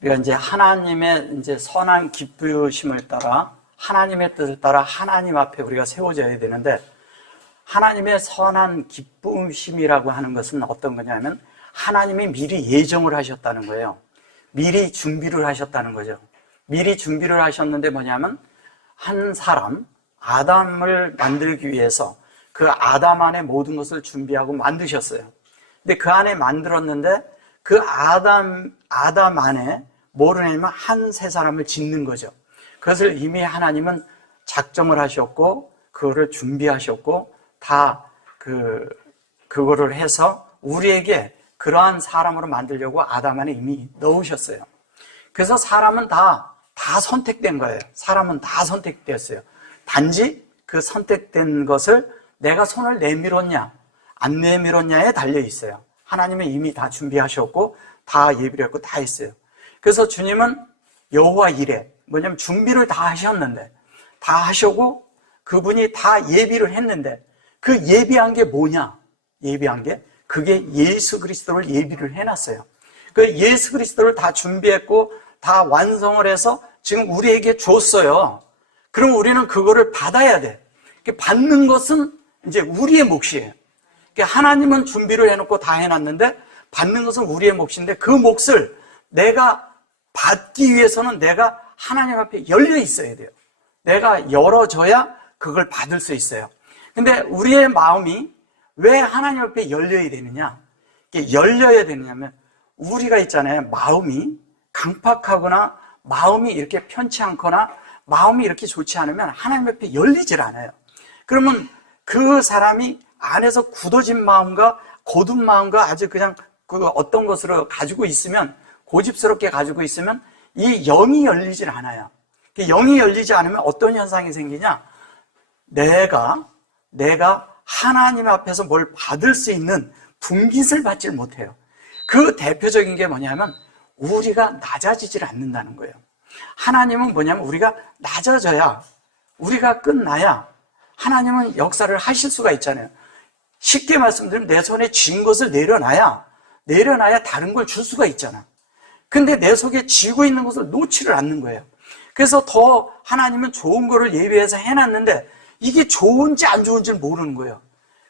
우리가 이제 하나님의 이제 선한 기쁘심을 따라 하나님의 뜻을 따라 하나님 앞에 우리가 세워져야 되는데, 하나님의 선한 기쁘심이라고 하는 것은 어떤 거냐면 하나님이 미리 예정을 하셨다는 거예요. 미리 준비를 하셨다는 거죠. 미리 준비를 하셨는데 뭐냐면 한 사람, 아담을 만들기 위해서 그 아담 안에 모든 것을 준비하고 만드셨어요. 근데 그 안에 만들었는데 그 아담 안에 뭐를 하냐면 한 세 사람을 짓는 거죠. 그것을 이미 하나님은 작정을 하셨고 그거를 준비하셨고 다 그거를 해서 우리에게 그러한 사람으로 만들려고 아담 안에 이미 넣으셨어요. 그래서 사람은 다 선택된 거예요. 사람은 다 선택됐어요. 단지 그 선택된 것을 내가 손을 내밀었냐 안 내밀었냐에 달려 있어요. 하나님은 이미 다 준비하셨고 다 예비를 했고 다 했어요. 그래서 주님은 여호와 이레, 뭐냐면 준비를 다 하셨는데, 다 하시고 그분이 다 예비를 했는데 그 예비한 게 뭐냐? 예비한 게 그게 예수 그리스도를 예비를 해놨어요. 그 예수 그리스도를 다 준비했고 다 완성을 해서 지금 우리에게 줬어요. 그럼 우리는 그거를 받아야 돼. 받는 것은 이제 우리의 몫이에요. 하나님은 준비를 해놓고 다 해놨는데 받는 것은 우리의 몫인데, 그 몫을 내가 받기 위해서는 내가 하나님 앞에 열려 있어야 돼요. 내가 열어줘야 그걸 받을 수 있어요. 근데 우리의 마음이 왜 하나님 앞에 열려야 되느냐? 열려야 되느냐면, 우리가 있잖아요. 마음이 강팍하거나 마음이 이렇게 편치 않거나 마음이 이렇게 좋지 않으면 하나님 앞에 열리질 않아요. 그러면 그 사람이 안에서 굳어진 마음과 고든 마음과 아주 그냥 그 어떤 것으로 가지고 있으면, 고집스럽게 가지고 있으면 이 영이 열리질 않아요. 영이 열리지 않으면 어떤 현상이 생기냐? 내가 하나님 앞에서 뭘 받을 수 있는 분깃을 받질 못해요. 그 대표적인 게 뭐냐면 우리가 낮아지질 않는다는 거예요. 하나님은 뭐냐면 우리가 낮아져야, 우리가 끝나야 하나님은 역사를 하실 수가 있잖아요. 쉽게 말씀드리면 내 손에 쥔 것을 내려놔야 다른 걸 줄 수가 있잖아. 근데 내 속에 쥐고 있는 것을 놓지를 않는 거예요. 그래서 더 하나님은 좋은 거를 예비해서 해놨는데 이게 좋은지 안 좋은지를 모르는 거예요.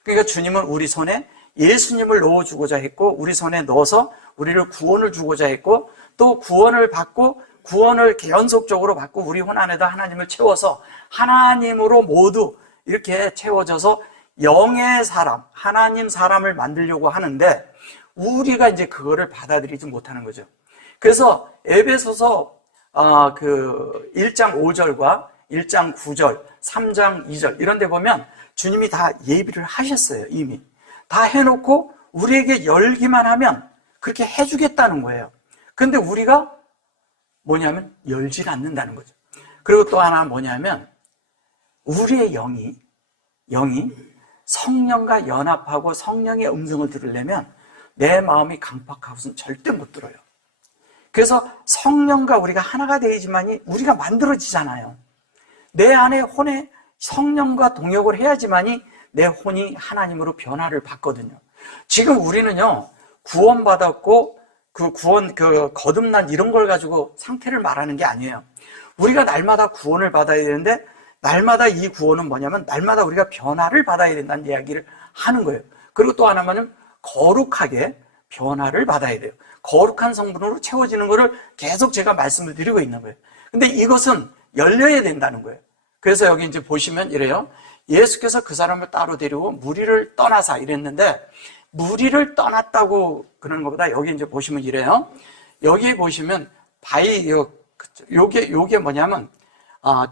그러니까 주님은 우리 손에 예수님을 넣어주고자 했고, 우리 손에 넣어서 우리를 구원을 주고자 했고, 또 구원을 받고 구원을 연속적으로 받고 우리 혼 안에다 하나님을 채워서 하나님으로 모두 이렇게 채워져서 영의 사람, 하나님 사람을 만들려고 하는데 우리가 이제 그거를 받아들이지 못하는 거죠. 그래서 에베소서 1장 5절과 1장 9절, 3장 2절 이런 데 보면 주님이 다 예비를 하셨어요. 이미 다 해놓고 우리에게 열기만 하면 그렇게 해주겠다는 거예요. 근데 우리가 뭐냐면 열질 않는다는 거죠. 그리고 또 하나 뭐냐면 우리의 영이 성령과 연합하고 성령의 음성을 들으려면 내 마음이 강팍하고서는 절대 못 들어요. 그래서 성령과 우리가 하나가 되어야지만이 우리가 만들어지잖아요. 내 안에 혼에 성령과 동역을 해야지만이 내 혼이 하나님으로 변화를 받거든요. 지금 우리는요, 구원받았고 거듭난 이런 걸 가지고 상태를 말하는 게 아니에요. 우리가 날마다 구원을 받아야 되는데, 날마다 이 구원은 뭐냐면 날마다 우리가 변화를 받아야 된다는 이야기를 하는 거예요. 그리고 또 하나는 거룩하게 변화를 받아야 돼요. 거룩한 성분으로 채워지는 거를 계속 제가 말씀을 드리고 있는 거예요. 근데 이것은 열려야 된다는 거예요. 그래서 여기 이제 보시면 이래요. 예수께서 그 사람을 따로 데리고 무리를 떠나사 이랬는데, 무리를 떠났다고 그러는 것보다 여기 이제 보시면 이래요. 여기 보시면 요게 뭐냐면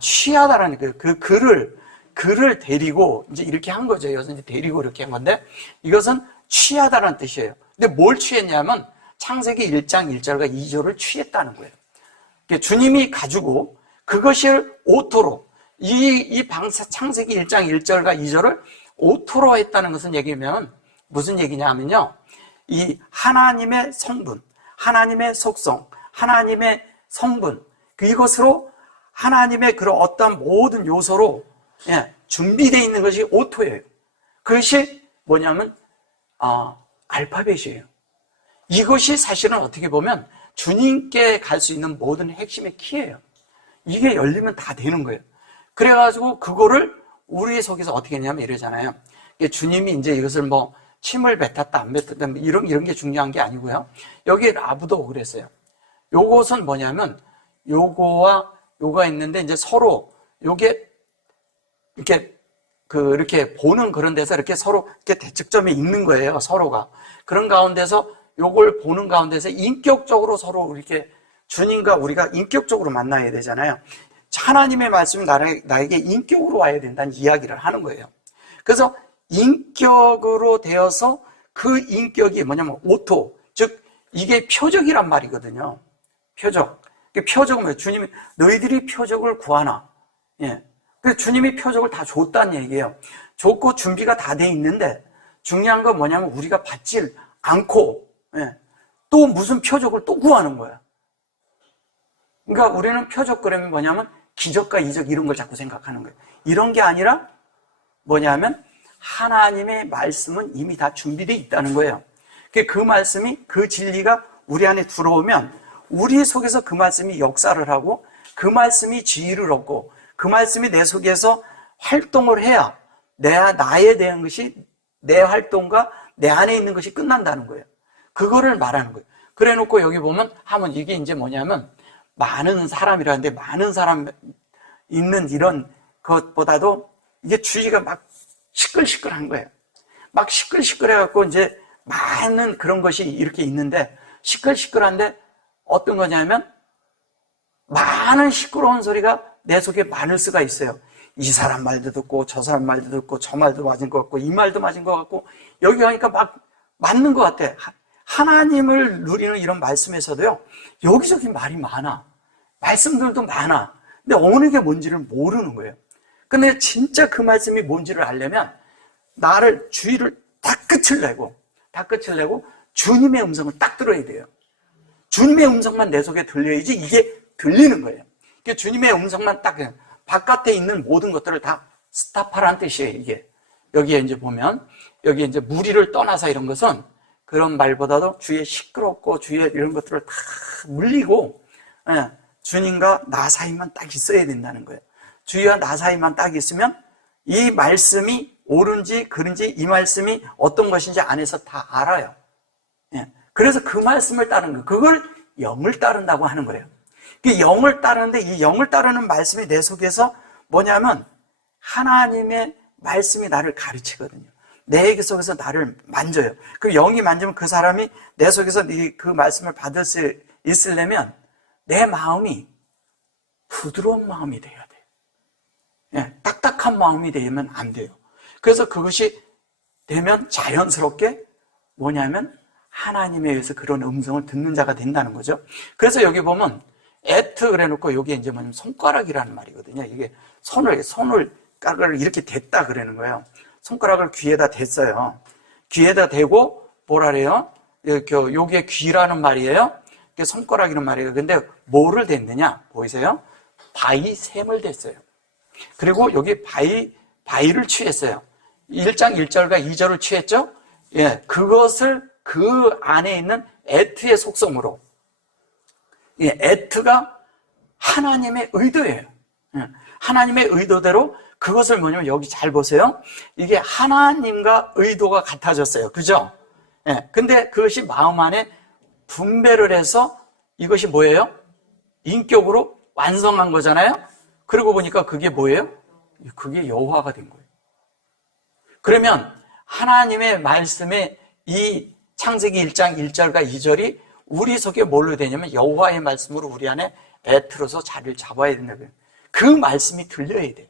취하다라는 그 글을 데리고 이제 이렇게 한 거죠. 이것은 이제 데리고 이렇게 한 건데, 이것은 취하다라는 뜻이에요. 근데 뭘 취했냐면 창세기 1장 1절과 2절을 취했다는 거예요. 주님이 가지고 그것을 오토로 창세기 1장 1절과 2절을 오토로 했다는 것은 얘기면 무슨 얘기냐 하면요, 이 하나님의 성분, 하나님의 속성, 하나님의 성분, 이것으로 하나님의 그런 어떤 모든 요소로 준비되어 있는 것이 오토예요. 그것이 뭐냐면 알파벳이에요. 이것이 사실은 어떻게 보면 주님께 갈 수 있는 모든 핵심의 키예요. 이게 열리면 다 되는 거예요. 그래가지고 그거를 우리 속에서 어떻게 했냐면 이러잖아요. 주님이 이제 이것을 뭐 침을 뱉었다 안 뱉었다 이런 게 중요한 게 아니고요. 여기 라브도 그랬어요. 요것은 뭐냐면 요거와 요가 있는데 이제 서로 요게 이렇게 보는 그런 데서 이렇게 서로 이렇게 대척점에 있는 거예요. 서로가. 그런 가운데서 요걸 보는 가운데서 인격적으로 서로 이렇게 주님과 우리가 인격적으로 만나야 되잖아요. 하나님의 말씀이 나에게 인격으로 와야 된다는 이야기를 하는 거예요. 그래서 인격으로 되어서 그 인격이 뭐냐면 오토, 즉 이게 표적이란 말이거든요. 표적. 표적은 뭐예요? 주님이 너희들이 표적을 구하나. 예. 그래서 주님이 표적을 다 줬다는 얘기예요. 줬고 준비가 다 돼 있는데 중요한 건 뭐냐면 우리가 받지 않고 또 무슨 표적을 또 구하는 거야. 그러니까 우리는 표적 그러면 뭐냐면 기적과 이적 이런 걸 자꾸 생각하는 거예요. 이런 게 아니라 뭐냐면 하나님의 말씀은 이미 다 준비되어 있다는 거예요. 그 말씀이, 그 진리가 우리 안에 들어오면 우리 속에서 그 말씀이 역사를 하고 그 말씀이 지혜를 얻고 그 말씀이 내 속에서 활동을 해야 나에 대한 것이 내 활동과 내 안에 있는 것이 끝난다는 거예요. 그거를 말하는 거예요. 그래 놓고 여기 보면 하면 이게 이제 뭐냐면 많은 사람이라는데 많은 사람 있는 이런 것보다도 이게 주의가 막 시끌시끌한 거예요. 막 시끌시끌해갖고 이제 많은 그런 것이 이렇게 있는데 시끌시끌한데 어떤 거냐면 많은 시끄러운 소리가 내 속에 많을 수가 있어요. 이 사람 말도 듣고 저 사람 말도 듣고 저 말도 맞은 것 같고 이 말도 맞은 것 같고 여기 가니까 막 맞는 것 같아. 하나님을 누리는 이런 말씀에서도요 여기저기 말이 많아. 말씀들도 많아. 근데 어느 게 뭔지를 모르는 거예요. 근데 진짜 그 말씀이 뭔지를 알려면 나를 주의를 다 끝을 내고 주님의 음성을 딱 들어야 돼요. 주님의 음성만 내 속에 들려야지 이게 들리는 거예요. 그러니까 주님의 음성만 딱 바깥에 있는 모든 것들을 다 스탑하라는 뜻이에요. 이게 여기에 이제 보면 여기 이제 무리를 떠나서 이런 것은 그런 말보다도 주위에 시끄럽고 주위에 이런 것들을 다 물리고 주님과 나 사이만 딱 있어야 된다는 거예요. 주위와 나 사이만 딱 있으면 이 말씀이 옳은지 그른지 이 말씀이 어떤 것인지 안에서 다 알아요. 그래서 그 말씀을 따르는 거예요. 그걸 영을 따른다고 하는 거예요. 그 영을 따르는데 이 영을 따르는 말씀이 내 속에서 뭐냐면 하나님의 말씀이 나를 가르치거든요. 내 속에서 나를 만져요. 그 영이 만지면 그 사람이 내 속에서 그 말씀을 받을 수 있으려면 내 마음이 부드러운 마음이 돼야 돼요. 딱딱한 마음이 되면 안 돼요. 그래서 그것이 되면 자연스럽게 뭐냐면 하나님에 의해서 그런 음성을 듣는 자가 된다는 거죠. 그래서 여기 보면 에트 그래 놓고 여기에 이제 뭐냐면 손가락이라는 말이거든요. 이게 손을 이렇게 댔다 그러는 거예요. 손가락을 귀에다 댔어요. 귀에다 대고 뭐라 그래요? 여기에 귀라는 말이에요. 손가락이라는 말이에요. 근데 뭐를 댔느냐? 보이세요? 바위샘을 댔어요. 그리고 여기 바위를 취했어요. 1장 1절과 2절을 취했죠? 그것을 그 안에 있는 에트의 속성으로 에트가 하나님의 의도예요. 하나님의 의도대로 그것을 뭐냐면 여기 잘 보세요. 이게 하나님과 의도가 같아졌어요. 그죠? 근데 그것이 마음 안에 분배를 해서 이것이 뭐예요? 인격으로 완성한 거잖아요. 그러고 보니까 그게 뭐예요? 그게 여호와가 된 거예요. 그러면 하나님의 말씀에 이 창세기 1장 1절과 2절이 우리 속에 뭘로 되냐면 여호와의 말씀으로 우리 안에 애틀어서 자리를 잡아야 된다고요. 그 말씀이 들려야 돼.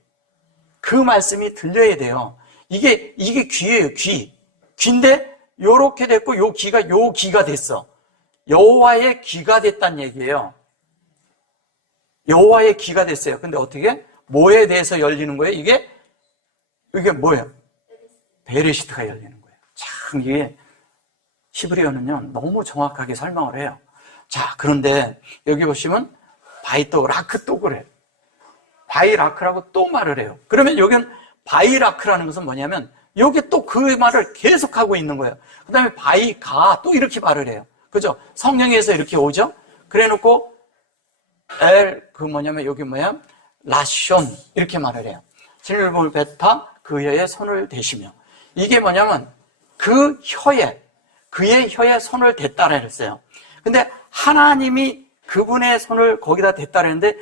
그 말씀이 들려야 돼요. 이게 귀예요, 귀. 귀인데 요렇게 됐고 요 귀가 됐어. 여호와의 귀가 됐다는 얘기예요. 여호와의 귀가 됐어요. 근데 어떻게? 뭐에 대해서 열리는 거예요? 이게 뭐예요? 베레시트가 열리는 거예요. 참 이게 히브리어는요 너무 정확하게 설명을 해요. 자, 그런데 여기 보시면 바이라크 또 그래. 바이라크라고 또 말을 해요. 그러면 여기는 바이라크라는 것은 뭐냐면 여기 또 그 말을 계속하고 있는 거예요. 그 다음에 바이가 또 이렇게 말을 해요. 그죠? 성경에서 이렇게 오죠? 그래 놓고 그 뭐냐면 여기 라숀 이렇게 말을 해요. 진흙을 뱉어 그 혀에 손을 대시며. 이게 뭐냐면 그의 혀에 손을 댔다라 했어요. 근데 하나님이 그분의 손을 거기다 댔다라 했는데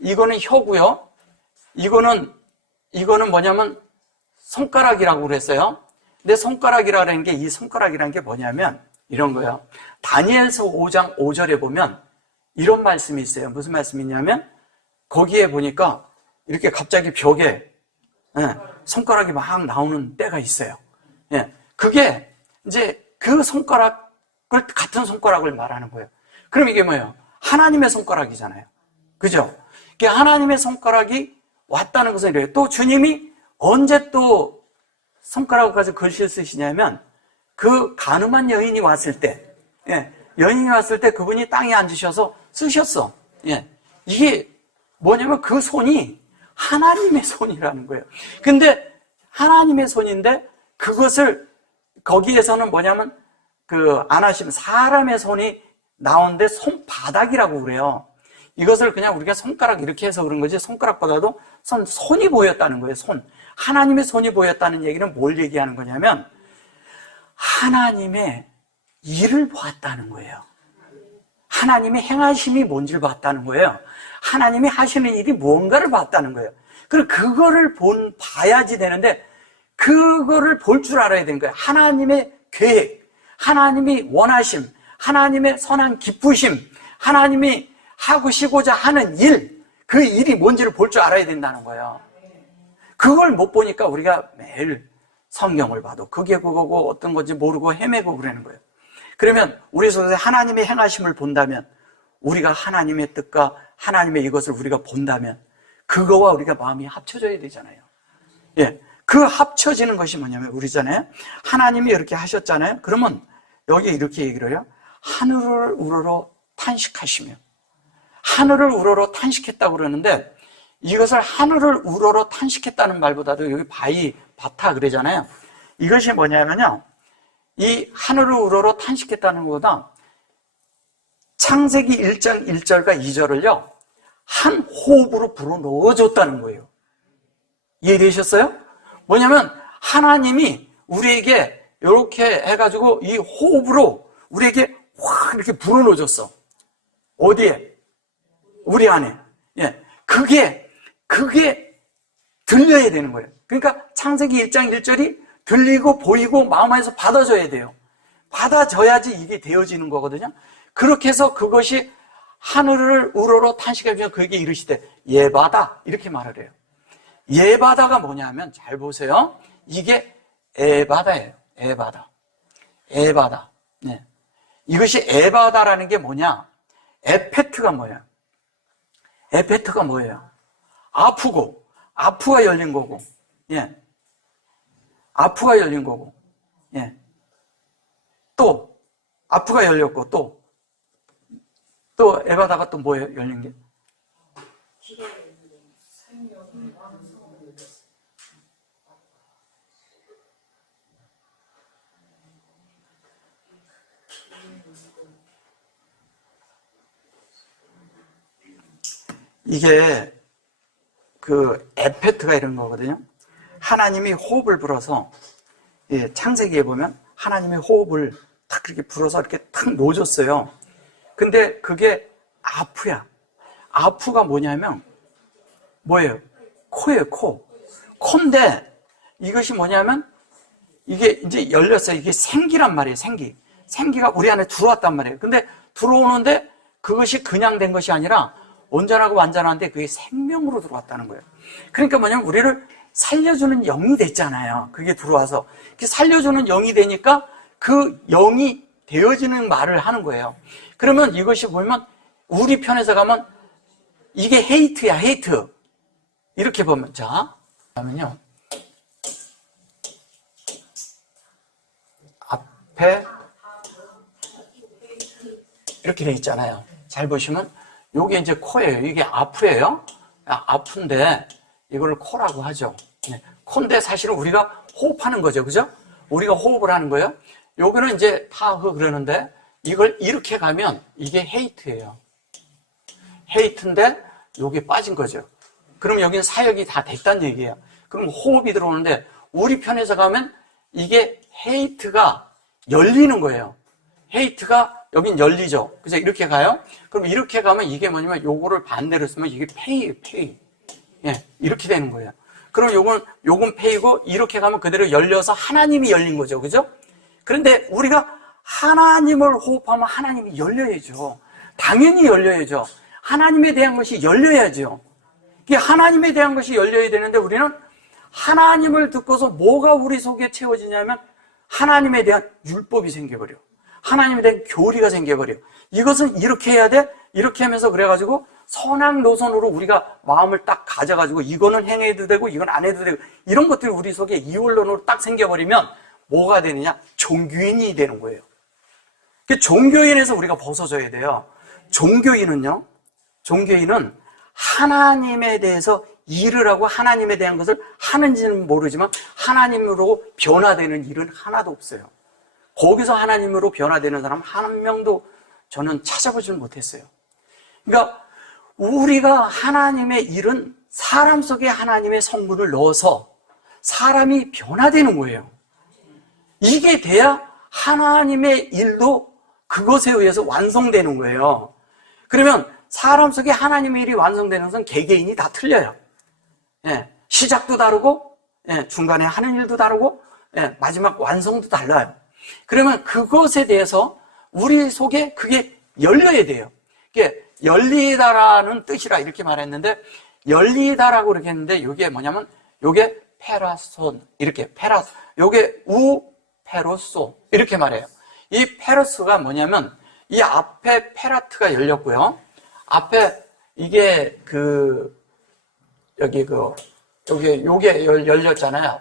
이거는 혀고요. 이거는 뭐냐면 손가락이라고 그랬어요. 근데 손가락이라는 게, 이 손가락이라는 게 뭐냐면 이런 거예요. 다니엘서 5장 5절에 보면 이런 말씀이 있어요. 무슨 말씀이냐면 거기에 보니까 이렇게 갑자기 벽에 손가락이 막 나오는 때가 있어요. 그게 이제 그 손가락을, 같은 손가락을 말하는 거예요. 그럼 이게 뭐예요? 하나님의 손가락이잖아요. 그죠? 하나님의 손가락이 왔다는 것은 이래요. 또 주님이 언제 또 손가락을 가지고 글씨를 쓰시냐면 그 가늠한 여인이 왔을 때, 여인이 왔을 때 그분이 땅에 앉으셔서 쓰셨어. 이게 뭐냐면 그 손이 하나님의 손이라는 거예요. 근데 하나님의 손인데 그것을 거기에서는 뭐냐면 안 하시면 사람의 손이 나오는데 손바닥이라고 그래요. 이것을 그냥 우리가 손가락 이렇게 해서 그런 거지, 손가락보다도 손이 보였다는 거예요. 하나님의 손이 보였다는 얘기는 뭘 얘기하는 거냐면 하나님의 일을 보았다는 거예요. 하나님의 행하심이 뭔지를 봤다는 거예요. 하나님이 하시는 일이 뭔가를 봤다는 거예요. 그리고 그거를 봐야지 되는데 그거를 볼 줄 알아야 되는 거예요. 하나님의 계획, 하나님이 원하심, 하나님의 선한 기쁘심, 하나님이 하시고자 하는 일, 그 일이 뭔지를 볼 줄 알아야 된다는 거예요. 그걸 못 보니까 우리가 매일 성경을 봐도 그게 그거고 어떤 건지 모르고 헤매고 그러는 거예요. 그러면 우리 속에서 하나님의 행하심을 본다면, 우리가 하나님의 뜻과 하나님의 이것을 우리가 본다면 그거와 우리가 마음이 합쳐져야 되잖아요. 그 합쳐지는 것이 뭐냐면 우리잖아요. 하나님이 이렇게 하셨잖아요. 그러면 여기 이렇게 얘기를 해요. 하늘을 우러러 탄식하시며. 하늘을 우러러 탄식했다고 그러는데 이것을 하늘을 우러러 탄식했다는 말보다도 여기 바타 그러잖아요. 이것이 뭐냐면요. 이 하늘을 우러러 탄식했다는 것보다 창세기 1장 1절과 2절을요. 한 호흡으로 불어 넣어줬다는 거예요. 이해되셨어요? 뭐냐면 하나님이 우리에게 이렇게 해가지고 이 호흡으로 우리에게 확 이렇게 불어 넣어줬어. 어디에? 우리 안에. 그게 들려야 되는 거예요. 그러니까 창세기 1장 1절이 들리고 보이고 마음 안에서 받아져야 돼요. 받아져야지 이게 되어지는 거거든요. 그렇게 해서 그것이 하늘을 우러러 탄식하며 그에게 이르시되 예바다 이렇게 말을 해요. 예바다가 뭐냐면 잘 보세요. 이게 에바다예요. 에바다. 이것이 에바다라는 게 뭐냐? 에페트가 뭐예요? 에페트가 뭐예요? 아프가 열린 거고, 아프가 열린 거고, 또 아프가 열렸고 또 에바다가 또 뭐예요? 열린 게? 이게 에페트가 이런 거거든요. 하나님이 호흡을 불어서, 창세기에 보면 하나님이 호흡을 탁 이렇게 불어서 이렇게 탁 놓아줬어요. 근데 그게 아프가 뭐냐면 뭐예요? 코예요, 코. 코인데 이것이 뭐냐면 이게 이제 열렸어요. 이게 생기란 말이에요, 생기가 우리 안에 들어왔단 말이에요. 근데 들어오는데 그것이 그냥 된 것이 아니라 온전하고 완전한데 그게 생명으로 들어왔다는 거예요. 그러니까 뭐냐면 우리를 살려주는 영이 됐잖아요. 그게 들어와서. 살려주는 영이 되니까 그 영이 되어지는 말을 하는 거예요. 그러면 이것이 보면 우리 편에서 가면 이게 헤이트야, 헤이트. 이렇게 보면, 자, 그러면요. 앞에 이렇게 돼 있잖아요. 잘 보시면 요게 이제 코예요. 이게 아프예요. 아픈데 이걸 코라고 하죠. 코인데 사실은 우리가 호흡하는 거죠. 그죠? 우리가 호흡을 하는 거예요. 여기는 이제 타흐 그러는데 이걸 이렇게 가면 이게 헤이트예요. 헤이트인데 여기 빠진 거죠. 그럼 여기는 사역이 다 됐다는 얘기예요. 그럼 호흡이 들어오는데 우리 편에서 가면 이게 헤이트가 열리는 거예요. 헤이트가 여긴 열리죠. 그래서 이렇게 가요. 그럼 이렇게 가면 이게 뭐냐면 요거를 반대로 쓰면 이게 페이예요, 페이. 예, 이렇게 되는 거예요. 그럼 요건 페이고 이렇게 가면 그대로 열려서 하나님이 열린 거죠. 그죠? 그런데 우리가 하나님을 호흡하면 하나님이 열려야죠. 당연히 열려야죠. 하나님에 대한 것이 열려야죠. 이게 하나님에 대한 것이 열려야 되는데 우리는 하나님을 듣고서 뭐가 우리 속에 채워지냐면 하나님에 대한 율법이 생겨버려. 하나님에 대한 교리가 생겨버려. 이것은 이렇게 해야 돼? 이렇게 하면서 그래가지고 선악 노선으로 우리가 마음을 딱 가져가지고 이거는 행해도 되고 이건 안 해도 되고 이런 것들이 우리 속에 이원론으로 딱 생겨버리면 뭐가 되느냐? 종교인이 되는 거예요. 종교인에서 우리가 벗어져야 돼요. 종교인은 하나님에 대해서 일을 하고 하나님에 대한 것을 하는지는 모르지만 하나님으로 변화되는 일은 하나도 없어요. 거기서 하나님으로 변화되는 사람 한 명도 저는 찾아보지는 못했어요. 그러니까 우리가 하나님의 일은 사람 속에 하나님의 성분을 넣어서 사람이 변화되는 거예요. 이게 돼야 하나님의 일도 그것에 의해서 완성되는 거예요. 그러면 사람 속에 하나님의 일이 완성되는 것은 개개인이 다 틀려요. 예, 시작도 다르고, 예, 중간에 하는 일도 다르고, 예, 마지막 완성도 달라요. 그러면 그것에 대해서 우리 속에 그게 열려야 돼요. 이게 열리다라는 뜻이라 이렇게 말했는데, 열리다라고 이렇게 했는데, 이게 뭐냐면, 이게 페라손, 이렇게 요게 페로소, 이렇게 말해요. 이 페로스가 뭐냐면, 이 앞에 페라트가 열렸고요. 앞에 이게 요게 열렸잖아요.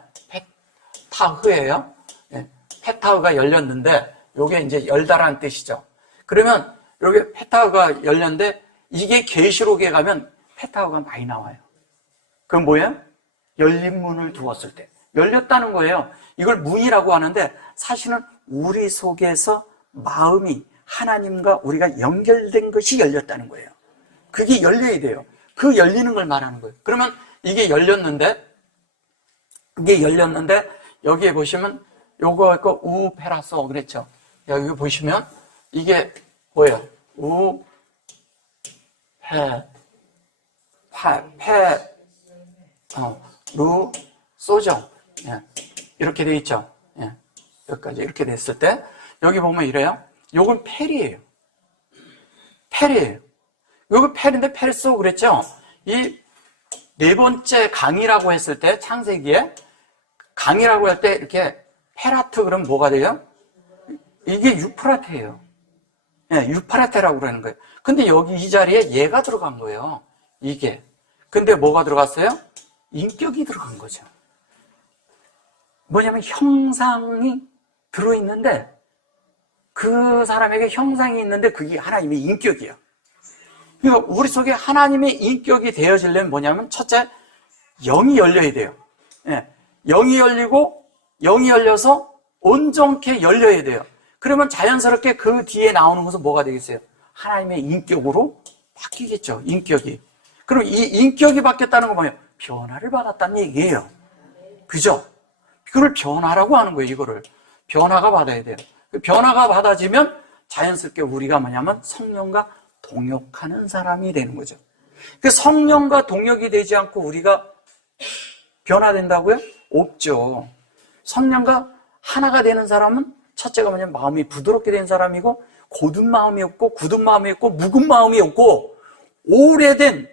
페타흐예요. 네, 페타흐가 열렸는데 요게 이제 열다라는 뜻이죠. 그러면 요게 페타흐가 열렸는데 이게 계시록에 가면 페타흐가 많이 나와요. 그건 뭐예요? 열린 문을 두었을 때 열렸다는 거예요. 이걸 문이라고 하는데 사실은 우리 속에서 마음이 하나님과 우리가 연결된 것이 열렸다는 거예요. 그게 열려야 돼요. 그 열리는 걸 말하는 거예요. 그러면 이게 열렸는데 여기에 보시면 요거 있고 우페라소 그랬죠. 여기 보시면 이게 뭐예요? 루 소죠. 예. 이렇게 돼 있죠. 예. 여기까지 이렇게 됐을 때 여기 보면 이래요. 요건 펠이에요. 요거 펠인데 펠소 그랬죠. 이 네 번째 강이라고 했을 때 창세기에 강이라고 할 때 이렇게 페라트 그러면 뭐가 돼요? 이게 유프라테예요. 예, 유프라테라고 그러는 거예요. 근데 여기 이 자리에 얘가 들어간 거예요. 이게. 근데 뭐가 들어갔어요? 인격이 들어간 거죠. 뭐냐면 형상이 들어있는데 그 사람에게 형상이 있는데 그게 하나님의 인격이에요. 그러니까 우리 속에 하나님의 인격이 되어지려면 뭐냐면 첫째, 영이 열려야 돼요. 예, 영이 열리고 영이 열려서 온전케 열려야 돼요. 그러면 자연스럽게 그 뒤에 나오는 것은 뭐가 되겠어요? 하나님의 인격으로 바뀌겠죠. 인격이. 그럼 이 인격이 바뀌었다는 건 뭐예요? 변화를 받았다는 얘기예요. 그죠? 그걸 변화라고 하는 거예요. 이거를 변화가 받아야 돼요. 변화가 받아지면 자연스럽게 우리가 뭐냐면 성령과 동역하는 사람이 되는 거죠. 그 성령과 동역이 되지 않고 우리가 변화된다고요? 없죠. 성령과 하나가 되는 사람은 첫째가 뭐냐면 마음이 부드럽게 된 사람이고 고든 마음이 없고 굳은 마음이 없고 묵은 마음이 없고 오래된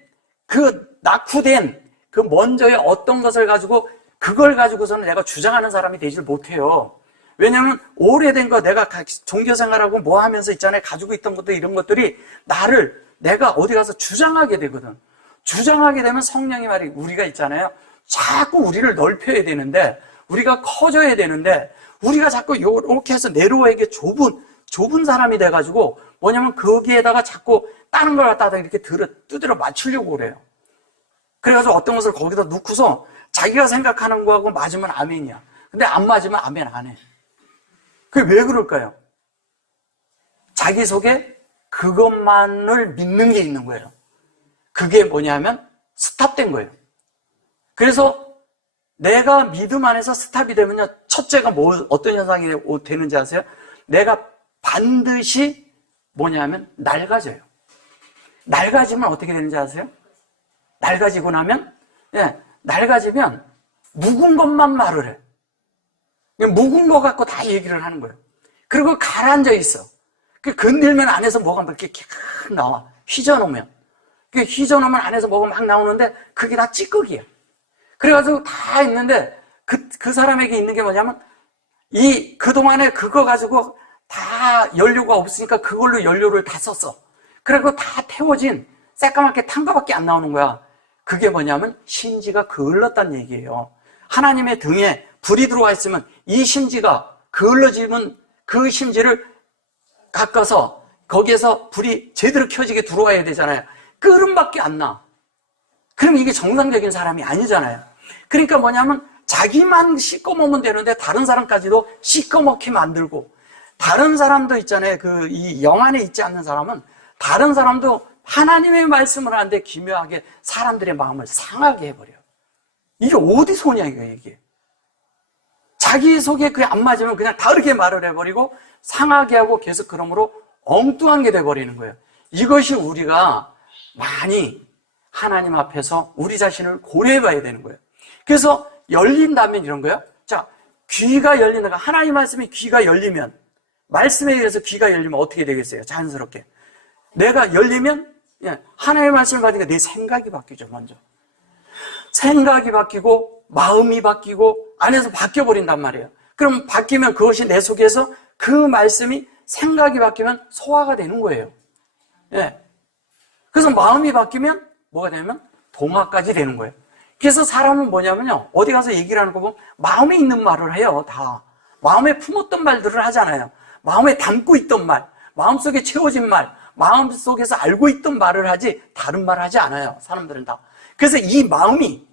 그 낙후된 그 먼저의 어떤 것을 가지고 그걸 가지고서는 내가 주장하는 사람이 되질 못해요. 왜냐하면 오래된 거 내가 종교생활하고 뭐 하면서 있잖아요. 가지고 있던 것들 이런 것들이 내가 어디 가서 주장하게 되거든. 주장하게 되면 성령이 말이 우리가 있잖아요. 자꾸 우리를 넓혀야 되는데 우리가 커져야 되는데 우리가 자꾸 이렇게 해서 네로에게 좁은 사람이 돼가지고 뭐냐면 거기에다가 자꾸 다른 걸 갖다가 이렇게 두드려 맞추려고 그래요. 그래가지고 어떤 것을 거기다 놓고서 자기가 생각하는 거하고 맞으면 아멘이야. 근데 안 맞으면 아멘 안 해. 그게 왜 그럴까요? 자기 속에 그것만을 믿는 게 있는 거예요. 그게 뭐냐면 스탑된 거예요. 그래서 내가 믿음 안에서 스탑이 되면요, 첫째가 어떤 현상이 되는지 아세요? 내가 반드시 뭐냐면 낡아져요. 낡아지면 어떻게 되는지 아세요? 낡아지고 나면, 낡아지면 묵은 것만 말을 해. 묵은 거 갖고 다 얘기를 하는 거예요. 그리고 가라앉아 있어. 건들면 안에서 뭐가 막 이렇게 나와. 휘저으면. 휘저으면 안에서 뭐가 막 나오는데 그게 다 찌꺼기야. 그래가지고 다 있는데 그 사람에게 있는 게 뭐냐면 그동안에 그거 가지고 다 연료가 없으니까 그걸로 연료를 다 썼어. 그리고 다 태워진 새까맣게 탄 거밖에 안 나오는 거야. 그게 뭐냐면 심지가 그을렀다는 얘기예요. 하나님의 등에 불이 들어와 있으면 이 심지가 그을러지면 그 심지를 깎아서 거기에서 불이 제대로 켜지게 들어와야 되잖아요. 끓음밖에 안 나. 그럼 이게 정상적인 사람이 아니잖아요. 그러니까 뭐냐면 자기만 씻어먹으면 되는데 다른 사람까지도 씻어먹게 만들고, 다른 사람도 있잖아요. 이 영 안에 있지 않는 사람은 다른 사람도 하나님의 말씀을 하는데 기묘하게 사람들의 마음을 상하게 해버려요. 이게 어디 소냐 이게. 자기 속에 그게 안 맞으면 그냥 다르게 말을 해버리고 상하게 하고 계속 그러므로 엉뚱한 게 돼버리는 거예요. 이것이 우리가 많이 하나님 앞에서 우리 자신을 고려해봐야 되는 거예요. 그래서 열린다면 이런 거예요. 자, 귀가 열리는 거, 하나님 말씀이 귀가 열리면, 말씀에 의해서 귀가 열리면 어떻게 되겠어요? 자연스럽게 내가 열리면 하나님의 말씀을 받으니까 내 생각이 바뀌죠. 먼저 생각이 바뀌고 마음이 바뀌고 안에서 바뀌어버린단 말이에요. 그럼 바뀌면 그것이 내 속에서 그 말씀이 생각이 바뀌면 소화가 되는 거예요. 그래서 마음이 바뀌면 뭐가 되냐면 동화까지 되는 거예요. 그래서 사람은 뭐냐면요, 어디 가서 얘기를 하는 거 보면 마음에 있는 말을 해요. 다 마음에 품었던 말들을 하잖아요. 마음에 담고 있던 말, 마음속에 채워진 말, 마음속에서 알고 있던 말을 하지 다른 말을 하지 않아요. 사람들은 다. 그래서 이 마음이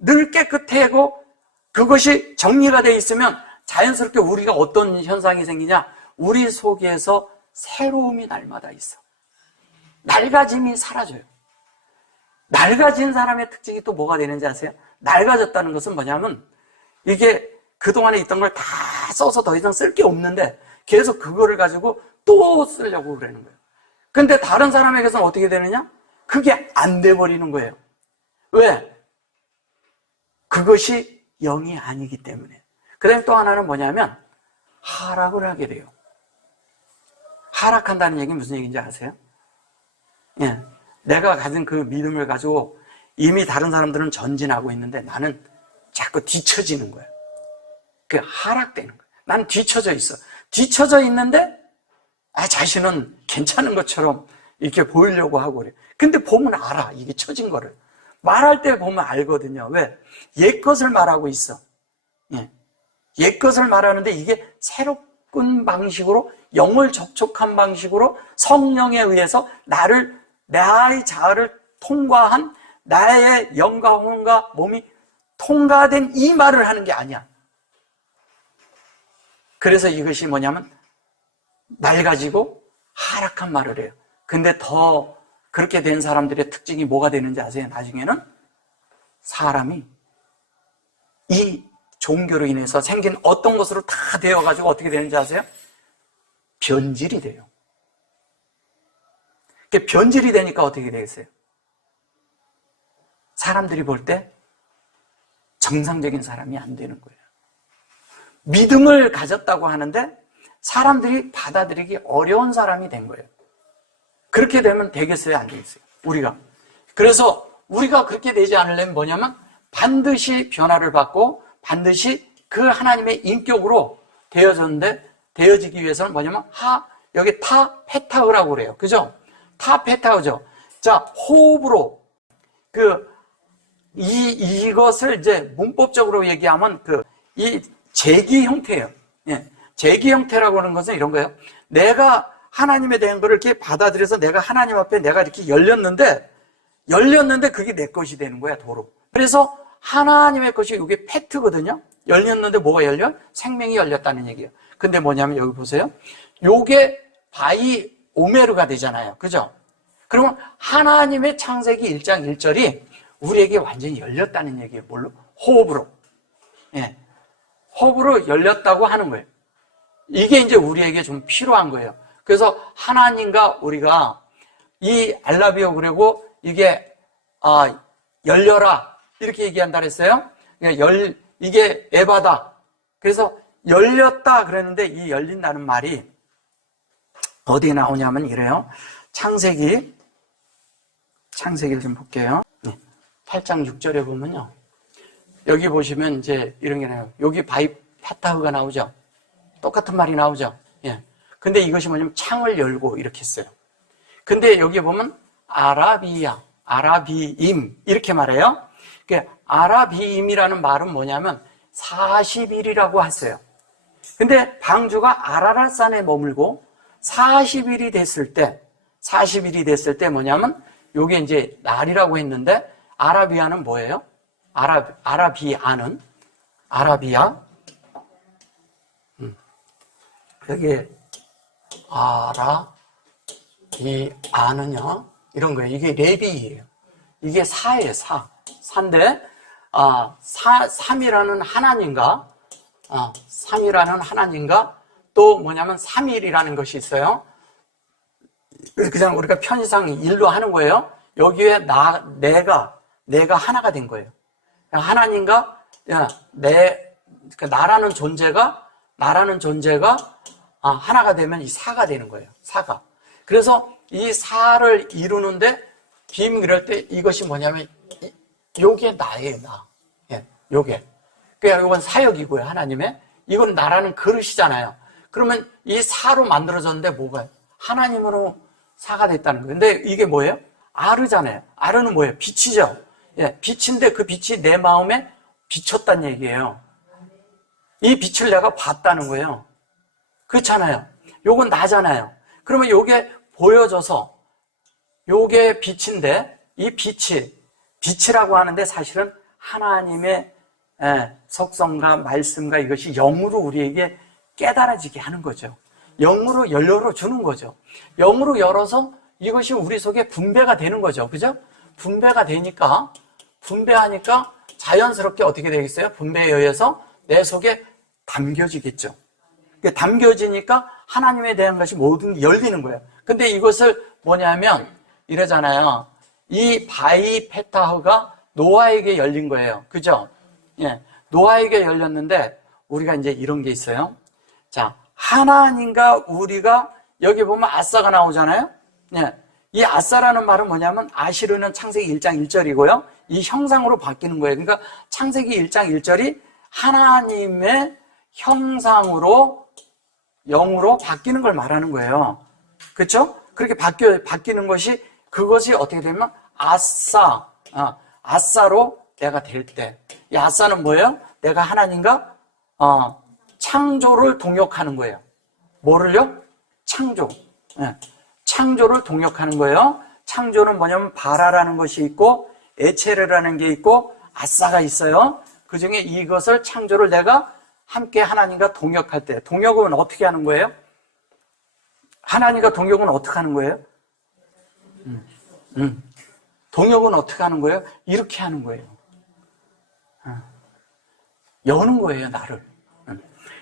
늘 깨끗하고 그것이 정리가 되어 있으면 자연스럽게 우리가 어떤 현상이 생기냐, 우리 속에서 새로움이 날마다 있어. 낡아짐이 사라져요. 낡아진 사람의 특징이 또 뭐가 되는지 아세요? 낡아졌다는 것은 뭐냐면 이게 그동안에 있던 걸 다 써서 더 이상 쓸 게 없는데 계속 그거를 가지고 또 쓰려고 그러는 거예요. 근데 다른 사람에게서는 어떻게 되느냐? 그게 안 돼버리는 거예요. 왜? 그것이 영이 아니기 때문에. 그 다음에 또 하나는 뭐냐면 하락을 하게 돼요. 하락한다는 얘기는 무슨 얘기인지 아세요? 내가 가진 그 믿음을 가지고 이미 다른 사람들은 전진하고 있는데 나는 자꾸 뒤처지는 거예요. 그 하락되는 거예요. 난 뒤처져 있어. 뒤처져 있는데 자신은 괜찮은 것처럼 이렇게 보이려고 하고 그래. 근데 보면 알아. 이게 처진 거를. 말할 때 보면 알거든요. 왜? 옛것을 말하고 있어. 옛것을 말하는데 이게 새로운 방식으로 영을 접촉한 방식으로 성령에 의해서 나의 자아를 통과한 나의 영과 혼과 몸이 통과된 이 말을 하는 게 아니야. 그래서 이것이 뭐냐면 낡아지고 하락한 말을 해요. 근데 더 그렇게 된 사람들의 특징이 뭐가 되는지 아세요? 나중에는 사람이 이 종교로 인해서 생긴 어떤 것으로 다 되어가지고 어떻게 되는지 아세요? 변질이 돼요. 변질이 되니까 어떻게 되겠어요? 사람들이 볼 때 정상적인 사람이 안 되는 거예요. 믿음을 가졌다고 하는데 사람들이 받아들이기 어려운 사람이 된 거예요. 그렇게 되면 되겠어요? 안 되겠어요? 그래서 우리가 그렇게 되지 않으려면 뭐냐면 반드시 변화를 받고 반드시 그 하나님의 인격으로 되어지기 위해서는 뭐냐면 여기 타페타우라고 그래요. 그죠? 타페타우죠. 자, 호흡으로 이것을 이제 문법적으로 얘기하면 이 재기 형태예요. 재기 형태라고 하는 것은 이런 거예요. 내가 하나님에 대한 거를 이렇게 받아들여서 내가 하나님 앞에 내가 이렇게 열렸는데 그게 내 것이 되는 거야, 도로. 그래서 하나님의 것이 이게 팩트거든요. 열렸는데 뭐가 열려? 생명이 열렸다는 얘기예요. 근데 뭐냐면 여기 보세요. 요게 바이 오메르가 되잖아요. 그죠? 그러면 하나님의 창세기 1장 1절이 우리에게 완전히 열렸다는 얘기예요. 뭘로? 호흡으로. 예. 호흡으로 열렸다고 하는 거예요. 이게 이제 우리에게 좀 필요한 거예요. 그래서 하나님과 우리가 이 알라비오 그리고 이게 열려라 이렇게 얘기한다 그랬어요. 이게 에바다. 그래서 열렸다 그랬는데 이 열린다는 말이 어디에 나오냐면 이래요. 창세기를 좀 볼게요. 8장 6절에 보면요. 여기 보시면 이제 이런 게 나와요. 여기 바이 파타흐가 나오죠. 똑같은 말이 나오죠. 예. 근데 이것이 뭐냐면 창을 열고 이렇게 했어요. 근데 여기 보면 아라비야, 아라비임 이렇게 말해요. 아라비임이라는 말은 뭐냐면 40일이라고 했어요. 근데 방주가 아라랏산에 머물고 40일이 됐을 때 뭐냐면 요게 이제 날이라고 했는데 아라비아는 뭐예요? 아라비아는 아라비아 여기 아라비아는요 이런 거예요. 이게 레비예요. 이게 사예요. 사인데 3이라는 하나님과 3이라는 하나님과 또 뭐냐면 3일이라는 것이 있어요. 그냥 우리가 편의상 일로 하는 거예요. 여기에 내가 하나가 된 거예요. 하나님과 나라는 존재가 하나가 되면 이 사가 되는 거예요. 사가. 그래서 이 사를 이루는데 빔 그럴 때 이것이 뭐냐면 요게 나예요. 나. 예, 요게. 그러니까 이건 사역이고요. 하나님의. 이건 나라는 그릇이잖아요. 그러면 이 사로 만들어졌는데 뭐가 하나님으로 사가 됐다는 거예요. 근데 이게 뭐예요? 아르잖아요. 아르는 뭐예요? 빛이죠. 예, 빛인데 그 빛이 내 마음에 비쳤다는 얘기예요. 이 빛을 내가 봤다는 거예요. 그렇잖아요. 요건 나잖아요. 그러면 요게 보여져서 요게 빛인데 이 빛이라고 하는데 사실은 하나님의 속성과 말씀과 이것이 영으로 우리에게 깨달아지게 하는 거죠. 영으로 열어주는 거죠. 영으로 열어서 이것이 우리 속에 분배가 되는 거죠. 그죠? 분배하니까 자연스럽게 어떻게 되겠어요? 분배에 의해서 내 속에 담겨지겠죠. 담겨지니까 하나님에 대한 것이 모든 게 열리는 거예요. 근데 이것을 뭐냐면 이러잖아요. 이 바이 페타흐가 노아에게 열린 거예요. 그죠? 예. 노아에게 열렸는데 우리가 이제 이런 게 있어요. 자, 하나님과 우리가 여기 보면 아싸가 나오잖아요. 예. 이 아싸라는 말은 뭐냐면 아시르는 창세기 1장 1절이고요. 이 형상으로 바뀌는 거예요. 그러니까 창세기 1장 1절이 하나님의 형상으로 영으로 바뀌는 걸 말하는 거예요. 그렇죠? 그렇게 바뀌는 것이 그것이 어떻게 되면 아싸로 내가 될 때. 이 아싸는 뭐예요? 내가 하나님과 창조를 동역하는 거예요. 뭐를요? 창조. 예. 창조를 동역하는 거예요. 창조는 뭐냐면 바라라는 것이 있고 에체르라는 게 있고 아싸가 있어요. 그 중에 이것을 창조를 내가 함께 하나님과 동역할 때, 동역은 어떻게 하는 거예요? 하나님과 동역은 어떻게 하는 거예요? 동역은 어떻게 하는 거예요? 이렇게 하는 거예요. 여는 거예요, 나를.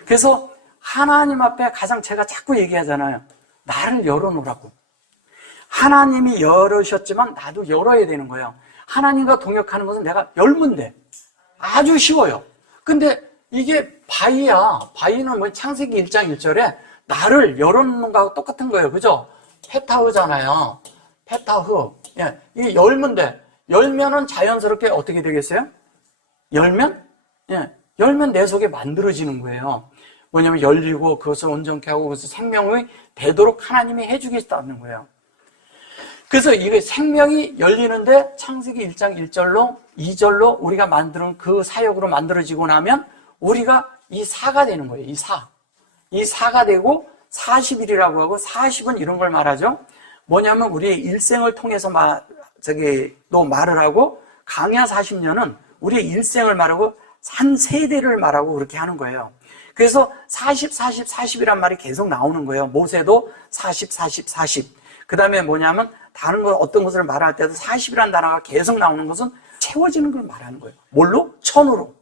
그래서 하나님 앞에 가장 제가 자꾸 얘기하잖아요. 나를 열어놓으라고. 하나님이 열으셨지만 나도 열어야 되는 거예요. 하나님과 동역하는 것은 내가 열면 돼. 아주 쉬워요. 근데 이게 바위야. 바위는 뭐 창세기 1장 1절에 나를 열어놓는 거하고 똑같은 거예요. 그죠? 페타흐잖아요. 페타흐. 예, 이게 열면 돼. 열면은 자연스럽게 어떻게 되겠어요? 열면? 예, 열면 내 속에 만들어지는 거예요. 뭐냐면 열리고 그것을 온전케 하고 그것을 생명이 되도록 하나님이 해주겠다는 거예요. 그래서 이게 생명이 열리는데 창세기 1장 1절로 2절로 우리가 만드는 그 사역으로 만들어지고 나면 우리가 이 사가 되는 거예요. 이 사가 되고 40일이라고 하고 40은 이런 걸 말하죠. 뭐냐면 우리의 일생을 통해서 말을 하고 강야 40년은 우리의 일생을 말하고 한 세대를 말하고 그렇게 하는 거예요. 그래서 40, 40, 40이란 말이 계속 나오는 거예요. 모세도 40, 40, 40. 그 다음에 뭐냐면 다른 거 어떤 것을 말할 때도 40이라는 단어가 계속 나오는 것은 채워지는 걸 말하는 거예요. 뭘로? 천으로.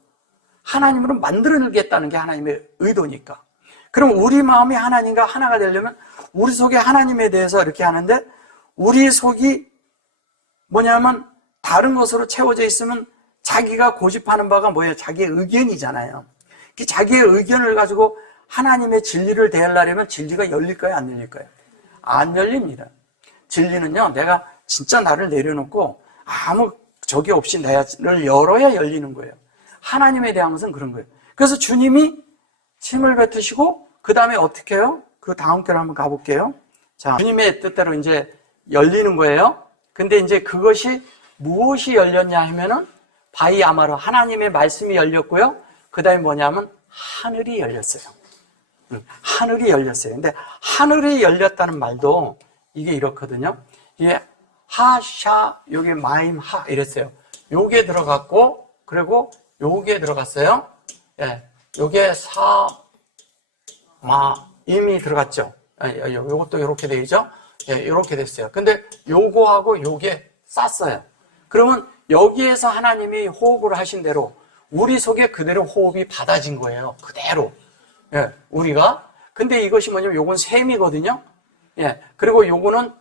하나님으로 만들어내겠다는 게 하나님의 의도니까. 그럼 우리 마음이 하나님과 하나가 되려면 우리 속에 하나님에 대해서 이렇게 하는데, 우리 속이 뭐냐면 다른 것으로 채워져 있으면 자기가 고집하는 바가 뭐예요? 자기의 의견이잖아요. 자기의 의견을 가지고 하나님의 진리를 대하려면 진리가 열릴까요? 안 열릴까요? 안 열립니다. 진리는요, 내가 진짜 나를 내려놓고 아무 적이 없이 나를 열어야 열리는 거예요. 하나님에 대한 것은 그런 거예요. 그래서 주님이 침을 뱉으시고 그 다음에 어떻게 해요? 그 다음 결을 한번 가볼게요. 자, 주님의 뜻대로 이제 열리는 거예요. 근데 이제 그것이 무엇이 열렸냐 하면은 바이아마로 하나님의 말씀이 열렸고요. 그 다음에 뭐냐면 하늘이 열렸어요. 하늘이 열렸어요. 근데 하늘이 열렸다는 말도 이게 이렇거든요. 이게 하샤, 요게 마임 하 이랬어요. 요게 들어갔고, 그리고 요게 들어갔어요. 예, 요게 사, 마, 임이 들어갔죠. 요것도 이렇게 되죠. 예, 이렇게 됐어요. 근데 요거하고 요게 쌌어요. 그러면 여기에서 하나님이 호흡을 하신 대로 우리 속에 그대로 호흡이 받아진 거예요. 그대로. 예, 우리가. 근데 이것이 뭐냐면 요건 셈이거든요. 예, 그리고 요거는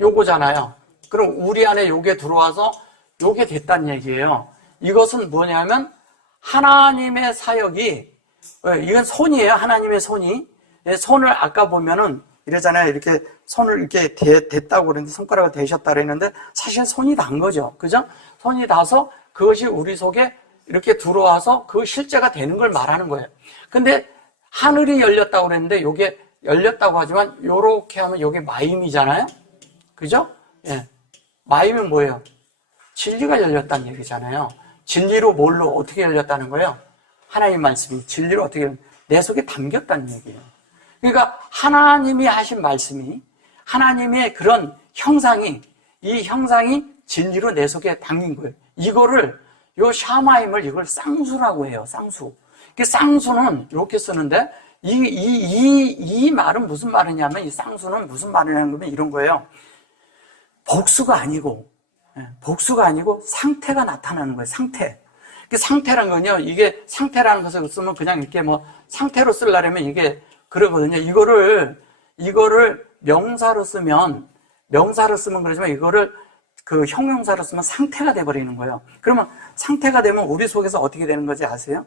요거잖아요. 그럼 우리 안에 요게 들어와서 요게 됐다는 얘기예요. 이것은 뭐냐면 하나님의 사역이, 이건 손이에요. 하나님의 손이. 손을 아까 보면은 이러잖아요. 이렇게 손을 이렇게 댔다고 그랬는데, 손가락을 대셨다 그랬는데 사실 손이 단 거죠. 그죠? 손이 닿아서 그것이 우리 속에 이렇게 들어와서 그 실제가 되는 걸 말하는 거예요. 근데 하늘이 열렸다고 그랬는데 요게 열렸다고 하지만 요렇게 하면 요게 마임이잖아요. 그죠? 예. 마임은 뭐예요? 진리가 열렸다는 얘기잖아요. 진리로 뭘로 어떻게 열렸다는 거예요? 하나님 말씀이 진리로 어떻게 내 속에 담겼다는 얘기예요. 그러니까 하나님이 하신 말씀이, 하나님의 그런 형상이, 이 형상이 진리로 내 속에 담긴 거예요. 이거를, 요 샤마임을 이걸 쌍수라고 해요. 쌍수. 그 쌍수는 이렇게 쓰는데, 이 말은 무슨 말이냐면, 이 쌍수는 무슨 말이냐면 이런 거예요. 복수가 아니고 상태가 나타나는 거예요. 상태. 그 상태란 건요, 이게 상태라는 것을 쓰면 그냥 이렇게 뭐 상태로 쓰려면 이게 그러거든요. 이거를 명사로 쓰면 그러지만 이거를 그 형용사로 쓰면 상태가 돼버리는 거예요. 그러면 상태가 되면 우리 속에서 어떻게 되는 거지 아세요?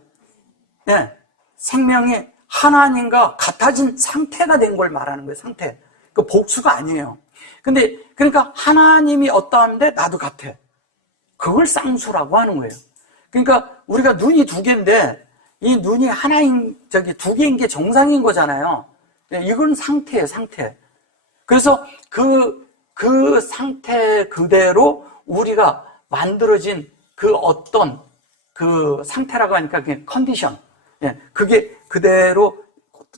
네. 생명이 하나님과 같아진 상태가 된 걸 말하는 거예요. 상태. 그 복수가 아니에요. 근데 그러니까 하나님이 어떠한데 나도 같아. 그걸 쌍수라고 하는 거예요. 그러니까 우리가 눈이 두 개인데 이 눈이 하나인 두 개인 게 정상인 거잖아요. 이건 상태예요, 상태. 그래서 그 상태 그대로 우리가 만들어진 그 어떤 그 상태라고 하니까 그게 컨디션. 그게 그대로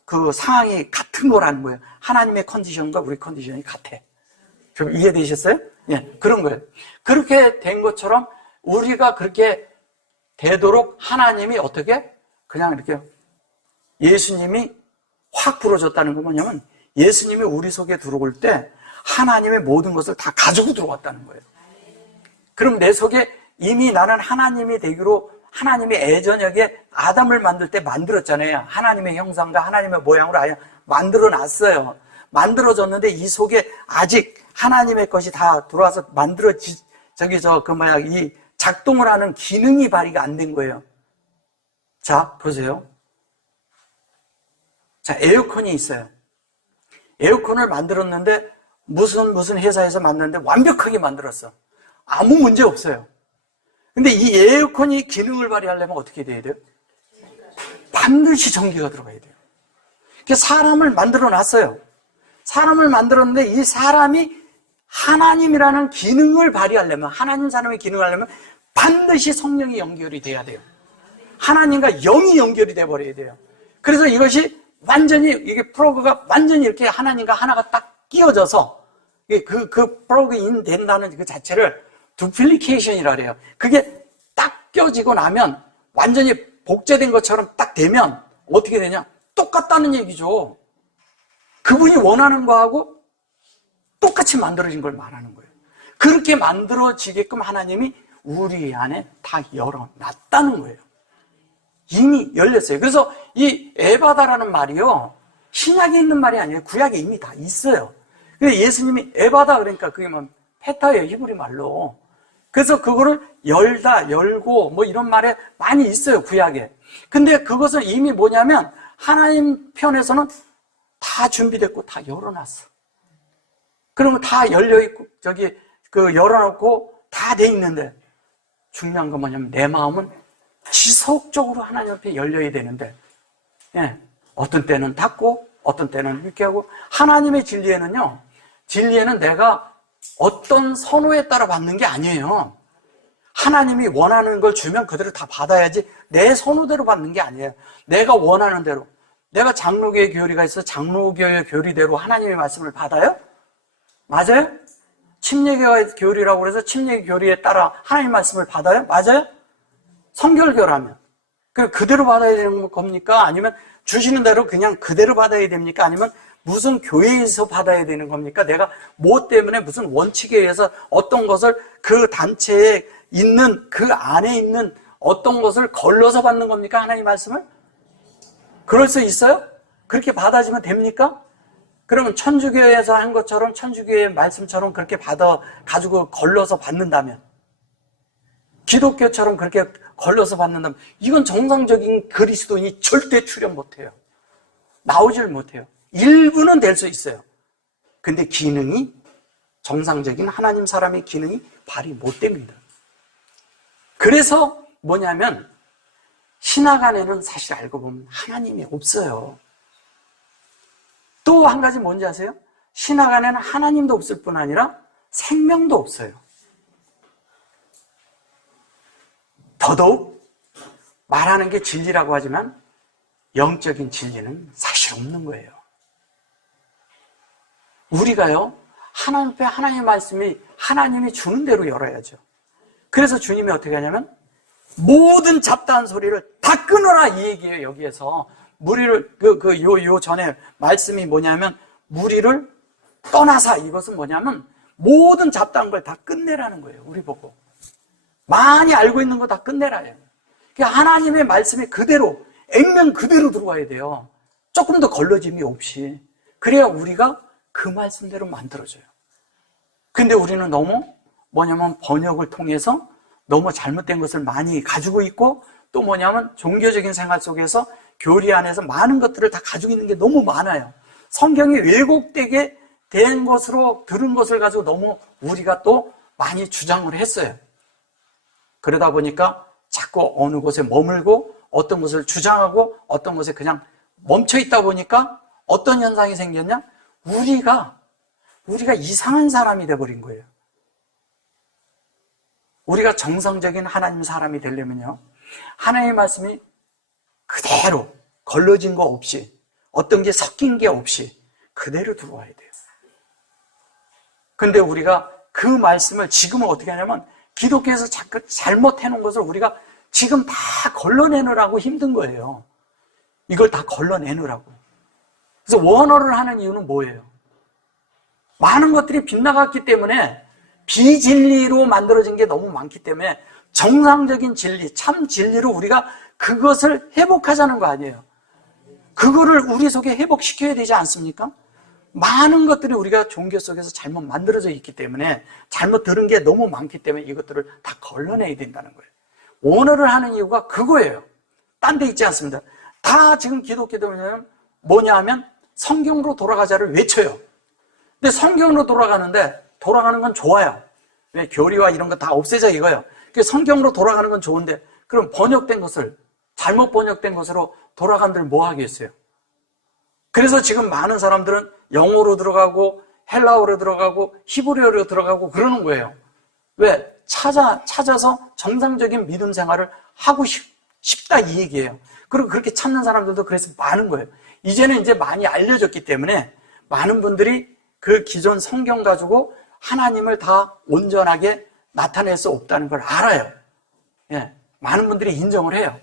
그 상황이 같은 거라는 거예요. 하나님의 컨디션과 우리 컨디션이 같아. 좀 이해되셨어요? 그런 거예요. 그렇게 된 것처럼 우리가 그렇게 되도록 하나님이 어떻게? 그냥 이렇게 예수님이 확 부러졌다는 건 뭐냐면 예수님이 우리 속에 들어올 때 하나님의 모든 것을 다 가지고 들어왔다는 거예요. 그럼 내 속에 이미 나는 하나님이 되기로 하나님이 예전에 아담을 만들 때 만들었잖아요. 하나님의 형상과 하나님의 모양으로 아예 만들어 놨어요. 만들어졌는데 이 속에 아직 하나님의 것이 다 들어와서 이 작동을 하는 기능이 발휘가 안 된 거예요. 자, 보세요. 자, 에어컨이 있어요. 에어컨을 만들었는데 무슨 회사에서 만드는데 완벽하게 만들었어. 아무 문제 없어요. 근데 이 에어컨이 기능을 발휘하려면 어떻게 돼야 돼요? 반드시 전기가 들어가야 돼요. 그래서 사람을 만들어 놨어요. 사람을 만들었는데 이 사람이 하나님이라는 기능을 발휘하려면, 하나님 사람의 기능을 하려면 반드시 성령이 연결이 돼야 돼요. 하나님과 영이 연결이 돼 버려야 돼요. 그래서 이것이 완전히 이게 플러그가 완전히 이렇게 하나님과 하나가 딱 끼워져서 그 플러그 인 된다는 그 자체를 두플리케이션이라 그래요. 그게 딱 껴지고 나면 완전히 복제된 것처럼 딱 되면 어떻게 되냐? 똑같다는 얘기죠. 그분이 원하는 거하고 똑같이 만들어진 걸 말하는 거예요. 그렇게 만들어지게끔 하나님이 우리 안에 다 열어놨다는 거예요. 이미 열렸어요. 그래서 이 에바다라는 말이요, 신약에 있는 말이 아니에요. 구약에 이미 다 있어요. 근데 예수님이 에바다 그러니까 그게 뭐 페타예요, 히브리 말로. 그래서 그거를 열다, 열고 뭐 이런 말에 많이 있어요, 구약에. 근데 그것은 이미 뭐냐면 하나님 편에서는 다 준비됐고 다 열어놨어. 그러면 다 열려있고 열어놓고 다 돼 있는데 중요한 건 뭐냐면 내 마음은 지속적으로 하나님 앞에 열려야 되는데, 예, 어떤 때는 닫고 어떤 때는 이렇게 하고. 하나님의 진리에는 내가 어떤 선호에 따라 받는 게 아니에요. 하나님이 원하는 걸 주면 그대로 다 받아야지 내 선호대로 받는 게 아니에요. 내가 원하는 대로. 내가 장로교의 교리가 있어 장로교의 교리대로 하나님의 말씀을 받아요? 맞아요? 침례교의 교리라고 해서 침례 교리에 따라 하나님 말씀을 받아요? 맞아요? 성결교라면 그대로 받아야 되는 겁니까? 아니면 주시는 대로 그냥 그대로 받아야 됩니까? 아니면 무슨 교회에서 받아야 되는 겁니까? 내가 뭐 때문에 무슨 원칙에 의해서 어떤 것을 그 단체에 있는 그 안에 있는 어떤 것을 걸러서 받는 겁니까? 하나님 말씀을? 그럴 수 있어요? 그렇게 받아지면 됩니까? 그러면 천주교에서 한 것처럼 천주교의 말씀처럼 그렇게 받아 가지고 걸러서 받는다면, 기독교처럼 그렇게 걸러서 받는다면, 이건 정상적인 그리스도인이 절대 출현 못해요. 나오질 못해요. 일부는 될 수 있어요. 근데 기능이, 정상적인 하나님 사람의 기능이 발휘 못 됩니다. 그래서 뭐냐면 신학 안에는 사실 알고 보면 하나님이 없어요. 또 한 가지 뭔지 아세요? 신학 안에는 하나님도 없을 뿐 아니라 생명도 없어요. 더더욱 말하는 게 진리라고 하지만 영적인 진리는 사실 없는 거예요. 우리가요, 하나님 앞에 하나님의 말씀이 하나님이 주는 대로 열어야죠. 그래서 주님이 어떻게 하냐면 모든 잡다한 소리를 다 끊어라 이 얘기예요. 여기에서 무리를 요 전에 말씀이 뭐냐면 무리를 떠나사, 이것은 뭐냐면 모든 잡다한 걸 다 끝내라는 거예요. 우리 보고 많이 알고 있는 거 다 끝내라예요. 그러니까 하나님의 말씀이 그대로 액면 그대로 들어와야 돼요. 조금 더 걸러짐이 없이. 그래야 우리가 그 말씀대로 만들어져요. 근데 우리는 너무 뭐냐면 번역을 통해서 너무 잘못된 것을 많이 가지고 있고, 또 뭐냐면 종교적인 생활 속에서 교리 안에서 많은 것들을 다 가지고 있는 게 너무 많아요. 성경이 왜곡되게 된 것으로 들은 것을 가지고 너무 우리가 또 많이 주장을 했어요. 그러다 보니까 자꾸 어느 곳에 머물고 어떤 것을 주장하고 어떤 것에 그냥 멈춰 있다 보니까 어떤 현상이 생겼냐? 우리가 이상한 사람이 돼버린 거예요. 우리가 정상적인 하나님 사람이 되려면요, 하나님의 말씀이 그대로 걸러진 거 없이, 어떤 게 섞인 게 없이 그대로 들어와야 돼요. 근데 우리가 그 말씀을 지금은 어떻게 하냐면 기독교에서 자꾸 잘못해놓은 것을 우리가 지금 다 걸러내느라고 힘든 거예요. 이걸 다 걸러내느라고. 그래서 원어를 하는 이유는 뭐예요? 많은 것들이 빗나갔기 때문에, 비진리로 만들어진 게 너무 많기 때문에 정상적인 진리, 참 진리로 우리가 그것을 회복하자는 거 아니에요. 그거를 우리 속에 회복시켜야 되지 않습니까? 많은 것들이 우리가 종교 속에서 잘못 만들어져 있기 때문에, 잘못 들은 게 너무 많기 때문에 이것들을 다 걸러내야 된다는 거예요. 원어를 하는 이유가 그거예요. 딴 데 있지 않습니다. 다 지금 기독교들은 뭐냐 하면 성경으로 돌아가자를 외쳐요. 근데 성경으로 돌아가는 건 좋아요. 왜? 교리와 이런 거 다 없애자 이거예요. 성경으로 돌아가는 건 좋은데, 그럼 번역된 것을, 잘못 번역된 것으로 돌아간들 뭐 하겠어요? 그래서 지금 많은 사람들은 영어로 들어가고 헬라어로 들어가고 히브리어로 들어가고 그러는 거예요. 왜? 찾아서 정상적인 믿음 생활을 하고 싶다 이 얘기예요. 그리고 그렇게 찾는 사람들도 그래서 많은 거예요. 이제는 이제 많이 알려졌기 때문에 많은 분들이 그 기존 성경 가지고 하나님을 다 온전하게 나타낼 수 없다는 걸 알아요. 예, 많은 분들이 인정을 해요.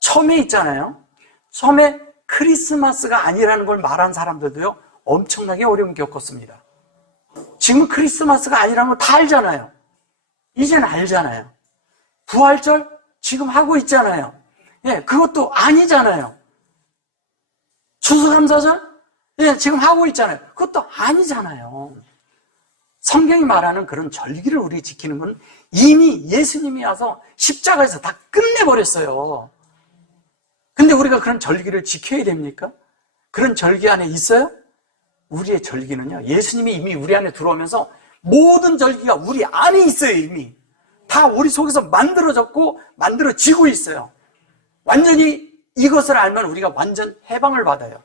처음에 있잖아요. 처음에 크리스마스가 아니라는 걸 말한 사람들도요, 엄청나게 어려움 겪었습니다. 지금 크리스마스가 아니라는 걸 다 알잖아요. 이제는 알잖아요. 부활절 지금 하고 있잖아요. 예, 그것도 아니잖아요. 추수감사절? 예, 지금 하고 있잖아요. 그것도 아니잖아요. 성경이 말하는 그런 절기를 우리 지키는 건 이미 예수님이 와서 십자가에서 다 끝내버렸어요. 근데 우리가 그런 절기를 지켜야 됩니까? 그런 절기 안에 있어요? 우리의 절기는요, 예수님이 이미 우리 안에 들어오면서 모든 절기가 우리 안에 있어요. 이미 다 우리 속에서 만들어졌고 만들어지고 있어요. 완전히 이것을 알면 우리가 완전 해방을 받아요.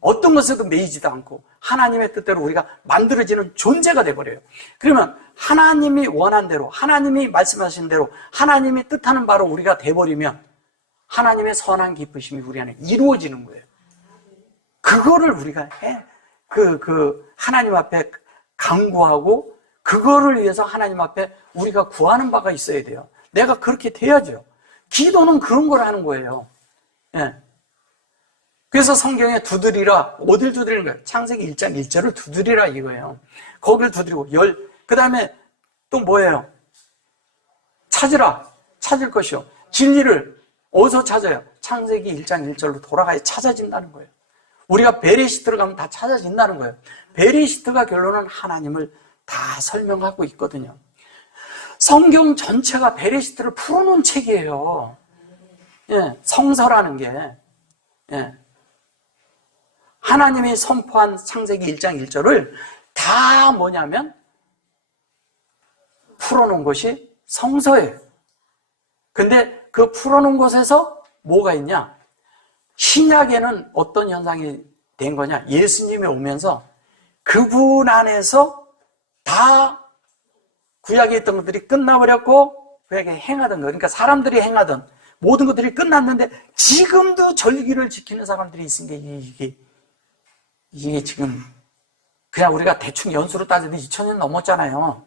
어떤 것에도 매이지도 않고 하나님의 뜻대로 우리가 만들어지는 존재가 돼버려요. 그러면 하나님이 원한 대로, 하나님이 말씀하신 대로, 하나님이 뜻하는 바로 우리가 돼버리면 하나님의 선한 기쁘심이 우리 안에 이루어지는 거예요. 그거를 우리가 하나님 앞에 간구하고, 그거를 위해서 하나님 앞에 우리가 구하는 바가 있어야 돼요. 내가 그렇게 돼야죠. 기도는 그런 걸 하는 거예요. 예. 그래서 성경에 두드리라, 어딜 두드리는 거예요? 창세기 1장 1절을 두드리라 이거예요. 거길 두드리고, 그 다음에 또 뭐예요? 찾으라, 찾을 것이요. 진리를 어디서 찾아요? 창세기 1장 1절로 돌아가야 찾아진다는 거예요. 우리가 베레시트를 가면 다 찾아진다는 거예요. 베레시트가 결론은 하나님을 다 설명하고 있거든요. 성경 전체가 베레시트를 풀어놓은 책이에요. 예, 성서라는 게. 예. 하나님이 선포한 창세기 1장 1절을 다 뭐냐면 풀어놓은 것이 성서예요. 근데 그 풀어놓은 것에서 뭐가 있냐? 신약에는 어떤 현상이 된 거냐? 예수님이 오면서 그분 안에서 다 구약에 있던 것들이 끝나버렸고, 구약에 행하던 거, 그러니까 사람들이 행하던 모든 것들이 끝났는데 지금도 절기를 지키는 사람들이 있으니까 이게 지금 그냥 우리가 대충 연수로 따져도 2000년 넘었잖아요.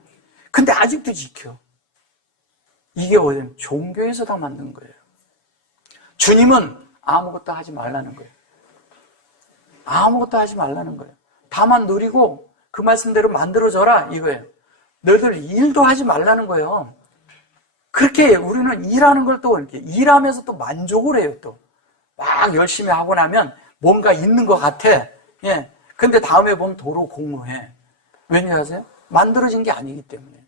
근데 아직도 지켜. 이게 뭐냐면 종교에서 다 만든 거예요. 주님은 아무것도 하지 말라는 거예요. 아무것도 하지 말라는 거예요. 다만 누리고 그 말씀대로 만들어져라 이거예요. 너희들 일도 하지 말라는 거예요. 그렇게 우리는 일하는 걸 또 이렇게 일하면서 또 만족을 해요. 또 막 열심히 하고 나면 뭔가 있는 것 같아. 예. 근데 다음에 보면 도로 공허해. 왜냐하세요? 만들어진 게 아니기 때문에.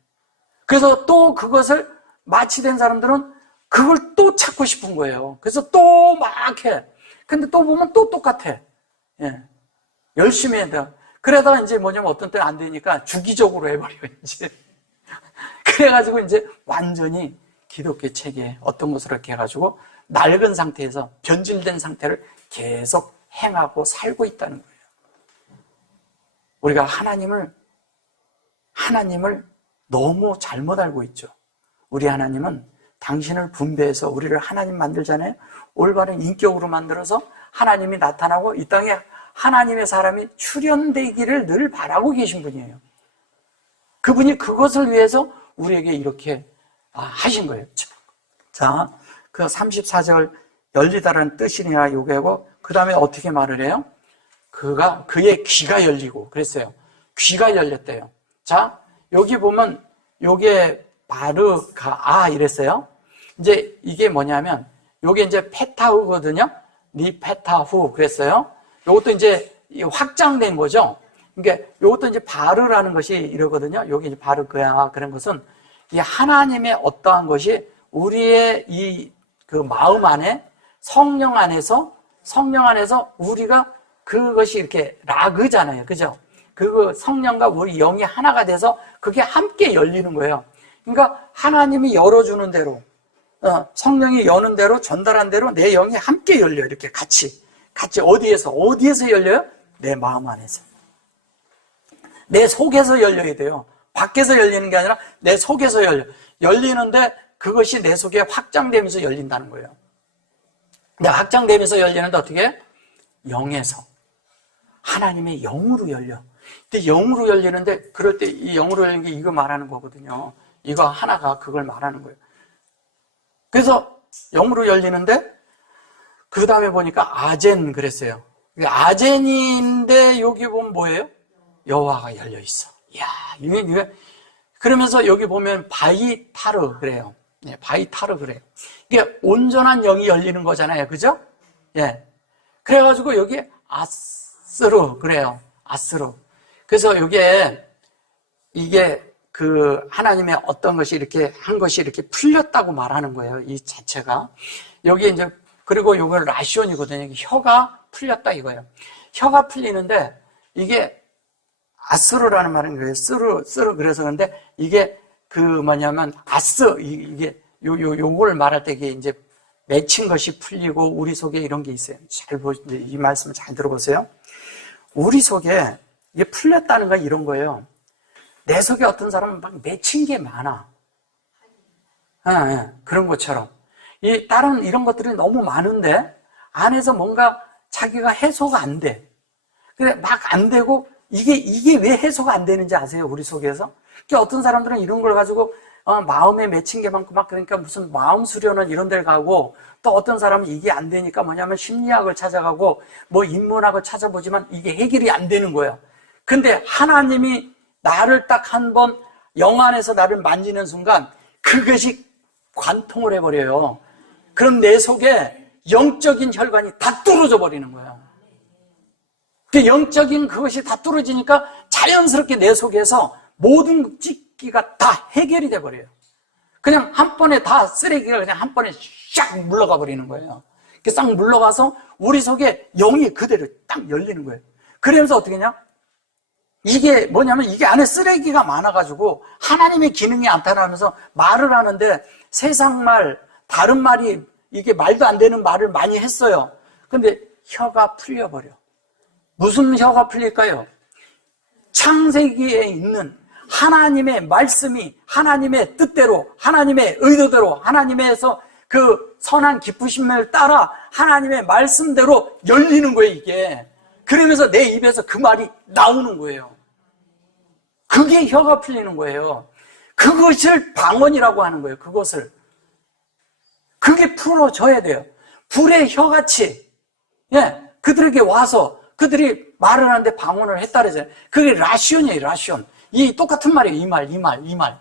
그래서 또 그것을 마취된 사람들은 그걸 또 찾고 싶은 거예요. 그래서 또 막 해. 근데 또 보면 또 똑같아. 예. 열심히 해야 돼. 그러다가 이제 뭐냐면 어떤 때는 안 되니까 주기적으로 해버려, 이제. 그래가지고 이제 완전히 기독교 체계에 어떤 것을 이렇게 해가지고 낡은 상태에서 변질된 상태를 계속 행하고 살고 있다는 거예요. 우리가 하나님을 너무 잘못 알고 있죠. 우리 하나님은 당신을 분배해서 우리를 하나님 만들잖아요. 올바른 인격으로 만들어서 하나님이 나타나고 이 땅에 하나님의 사람이 출현되기를 늘 바라고 계신 분이에요. 그분이 그것을 위해서 우리에게 이렇게 하신 거예요. 자, 그 34절 열리다라는 뜻이냐 요게고, 그 다음에 어떻게 말을 해요? 그의 귀가 열리고 그랬어요. 귀가 열렸대요. 자, 여기 보면 요게 바르가 이랬어요. 이제 이게 뭐냐면 요게 이제 페타후거든요. 니페타후 그랬어요. 요것도 이제 확장된 거죠. 그러니까 요것도 이제 바르라는 것이 이러거든요. 여기 이제 바르그야 그런 것은 이 하나님의 어떠한 것이 우리의 이 그 마음 안에 성령 안에서 우리가 그것이 이렇게 라그잖아요. 그죠? 그 성령과 우리 영이 하나가 돼서 그게 함께 열리는 거예요. 그러니까 하나님이 열어주는 대로, 성령이 여는 대로, 전달한 대로 내 영이 함께 열려요. 이렇게 같이 어디에서 열려요? 내 마음 안에서. 내 속에서 열려야 돼요. 밖에서 열리는 게 아니라 내 속에서 열리는데 그것이 내 속에 확장되면서 열린다는 거예요. 근데 확장되면서 열리는데 어떻게? 영에서. 하나님의 영으로 열려. 근데 영으로 열리는데 그럴 때 이 영으로 열리는 게 이거 말하는 거거든요. 이거 하나가 그걸 말하는 거예요. 그래서 영으로 열리는데 그 다음에 보니까 아젠 그랬어요. 아젠인데 여기 보면 뭐예요? 여호와가 열려 있어. 이야, 이게 그러면서 여기 보면 바이타르 그래요. 예, 바이타르 그래요. 이게 온전한 영이 열리는 거잖아요, 그죠? 예. 그래가지고 여기 아스르 그래요. 아스르. 그래서 이게 그 하나님의 어떤 것이 이렇게 한 것이 이렇게 풀렸다고 말하는 거예요. 이 자체가. 여기 이제 그리고 이걸 라시온이거든요. 혀가 풀렸다 이거예요. 혀가 풀리는데 이게 아스르라는 말은 거예요. 쓰르 그래서 그런데 이게 그 뭐냐면 이게 요걸 말할 때 이게 이제 맺힌 것이 풀리고 우리 속에 이런 게 있어요. 이 말씀을 잘 들어보세요. 우리 속에 이게 풀렸다는 건 이런 거예요. 내 속에 어떤 사람은 막 맺힌 게 많아. 그런 것처럼. 이 다른 이런 것들이 너무 많은데 안에서 뭔가 자기가 해소가 안 돼. 근데 막 안 되고 이게 왜 해소가 안 되는지 아세요? 우리 속에서? 그러니까 어떤 사람들은 이런 걸 가지고 마음에 맺힌 게 많고 막 그러니까 무슨 마음 수련원 이런 데를 가고 또 어떤 사람은 이게 안 되니까 뭐냐면 심리학을 찾아가고 뭐 인문학을 찾아보지만 이게 해결이 안 되는 거예요. 근데 하나님이 나를 딱 한 번 영 안에서 나를 만지는 순간 그것이 관통을 해버려요. 그럼 내 속에 영적인 혈관이 다 뚫어져 버리는 거예요. 그 영적인 그것이 다 뚫어지니까 자연스럽게 내 속에서 모든 찢기가 다 해결이 돼 버려요. 그냥 한 번에 다 쓰레기가 그냥 한 번에 샥 물러가 버리는 거예요. 이렇게 싹 물러가서 우리 속에 영이 그대로 딱 열리는 거예요. 그러면서 어떻게 했냐? 이게 뭐냐면 이게 안에 쓰레기가 많아가지고 하나님의 기능이 나타나면서 말을 하는데 세상 말, 다른 말이 이게 말도 안 되는 말을 많이 했어요. 근데 혀가 풀려버려. 무슨 혀가 풀릴까요? 창세기에 있는 하나님의 말씀이 하나님의 뜻대로, 하나님의 의도대로, 하나님에서 그 선한 기쁘심을 따라 하나님의 말씀대로 열리는 거예요, 이게. 그러면서 내 입에서 그 말이 나오는 거예요. 그게 혀가 풀리는 거예요. 그것을 방언이라고 하는 거예요, 그것을. 그게 풀어져야 돼요. 불의 혀같이, 그들에게 와서 그들이 말을 하는데 방언을 했다 그러잖아요. 그게 라시온이에요, 라시온. 이 똑같은 말이에요, 이 말.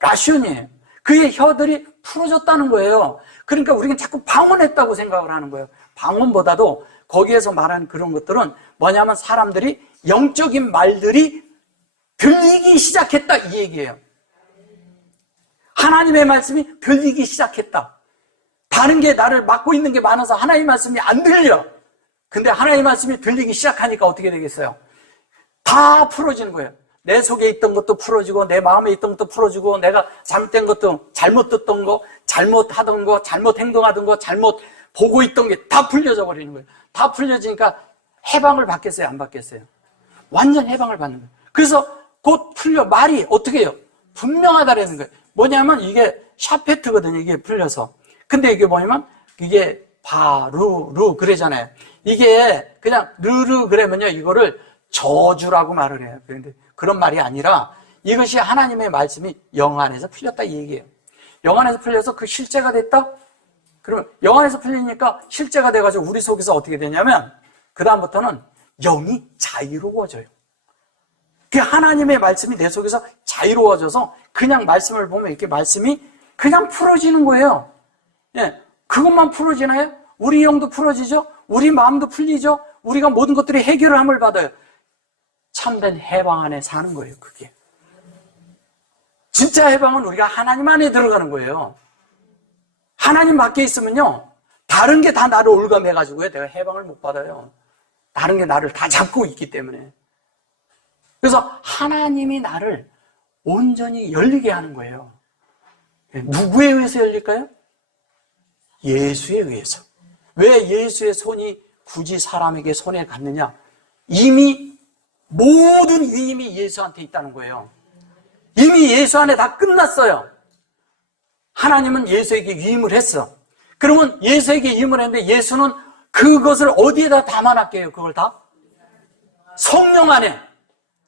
라시온이에요. 그의 혀들이 풀어졌다는 거예요. 그러니까 우리가 자꾸 방언했다고 생각을 하는 거예요. 방언보다도 거기에서 말하는 그런 것들은 뭐냐면 사람들이 영적인 말들이 들리기 시작했다 이 얘기예요. 하나님의 말씀이 들리기 시작했다. 다른 게 나를 막고 있는 게 많아서 하나님의 말씀이 안 들려. 근데 하나님의 말씀이 들리기 시작하니까 어떻게 되겠어요? 다 풀어지는 거예요. 내 속에 있던 것도 풀어지고 내 마음에 있던 것도 풀어지고 내가 잘못된 것도 잘못 듣던 거, 잘못하던 거, 잘못 행동하던 거, 잘못 보고 있던 게 다 풀려져 버리는 거예요. 다 풀려지니까 해방을 받겠어요? 안 받겠어요? 완전 해방을 받는 거예요. 그래서 곧 풀려 말이 어떻게 해요? 분명하다라는 거예요. 뭐냐면 이게 샤페트거든요. 이게 풀려서. 근데 이게 뭐냐면 이게 바루루 그러잖아요. 이게 그냥 르르 그러면요 이거를 저주라고 말을 해요. 그런데 그런 말이 아니라 이것이 하나님의 말씀이 영 안에서 풀렸다 이 얘기예요. 영 안에서 풀려서 그 실제가 됐다? 그러면 영 안에서 풀리니까 실제가 돼가지고 우리 속에서 어떻게 되냐면 그 다음부터는 영이 자유로워져요. 그 하나님의 말씀이 내 속에서 자유로워져서 그냥 말씀을 보면 이렇게 말씀이 그냥 풀어지는 거예요. 그것만 풀어지나요? 우리 영도 풀어지죠? 우리 마음도 풀리죠? 우리가 모든 것들이 해결을 함을 받아요. 참된 해방 안에 사는 거예요, 그게. 진짜 해방은 우리가 하나님 안에 들어가는 거예요. 하나님 밖에 있으면요, 다른 게 다 나를 올감해가지고요, 내가 해방을 못 받아요. 다른 게 나를 다 잡고 있기 때문에. 그래서 하나님이 나를 온전히 열리게 하는 거예요. 누구에 의해서 열릴까요? 예수에 의해서. 왜 예수의 손이 굳이 사람에게 손에 갔느냐? 이미 모든 위임이 예수한테 있다는 거예요. 이미 예수 안에 다 끝났어요. 하나님은 예수에게 위임을 했어. 그러면 예수에게 위임을 했는데 예수는 그것을 어디에다 담아놨게요? 그걸 다? 성령 안에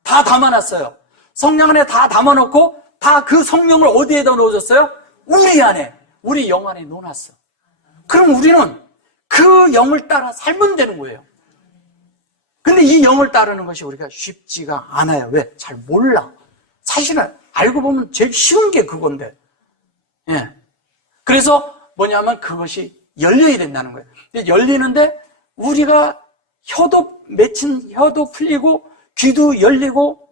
다 담아놨어요. 성령 안에 다 담아놓고 다 그 성령을 어디에다 넣어줬어요? 우리 안에. 우리 영 안에 넣어놨어. 그럼 우리는 그 영을 따라 살면 되는 거예요. 근데 이 영을 따르는 것이 우리가 쉽지가 않아요. 왜? 잘 몰라. 사실은 알고 보면 제일 쉬운 게 그건데. 예. 그래서 뭐냐면 그것이 열려야 된다는 거예요. 근데 열리는데 우리가 혀도 맺힌 혀도 풀리고 귀도 열리고,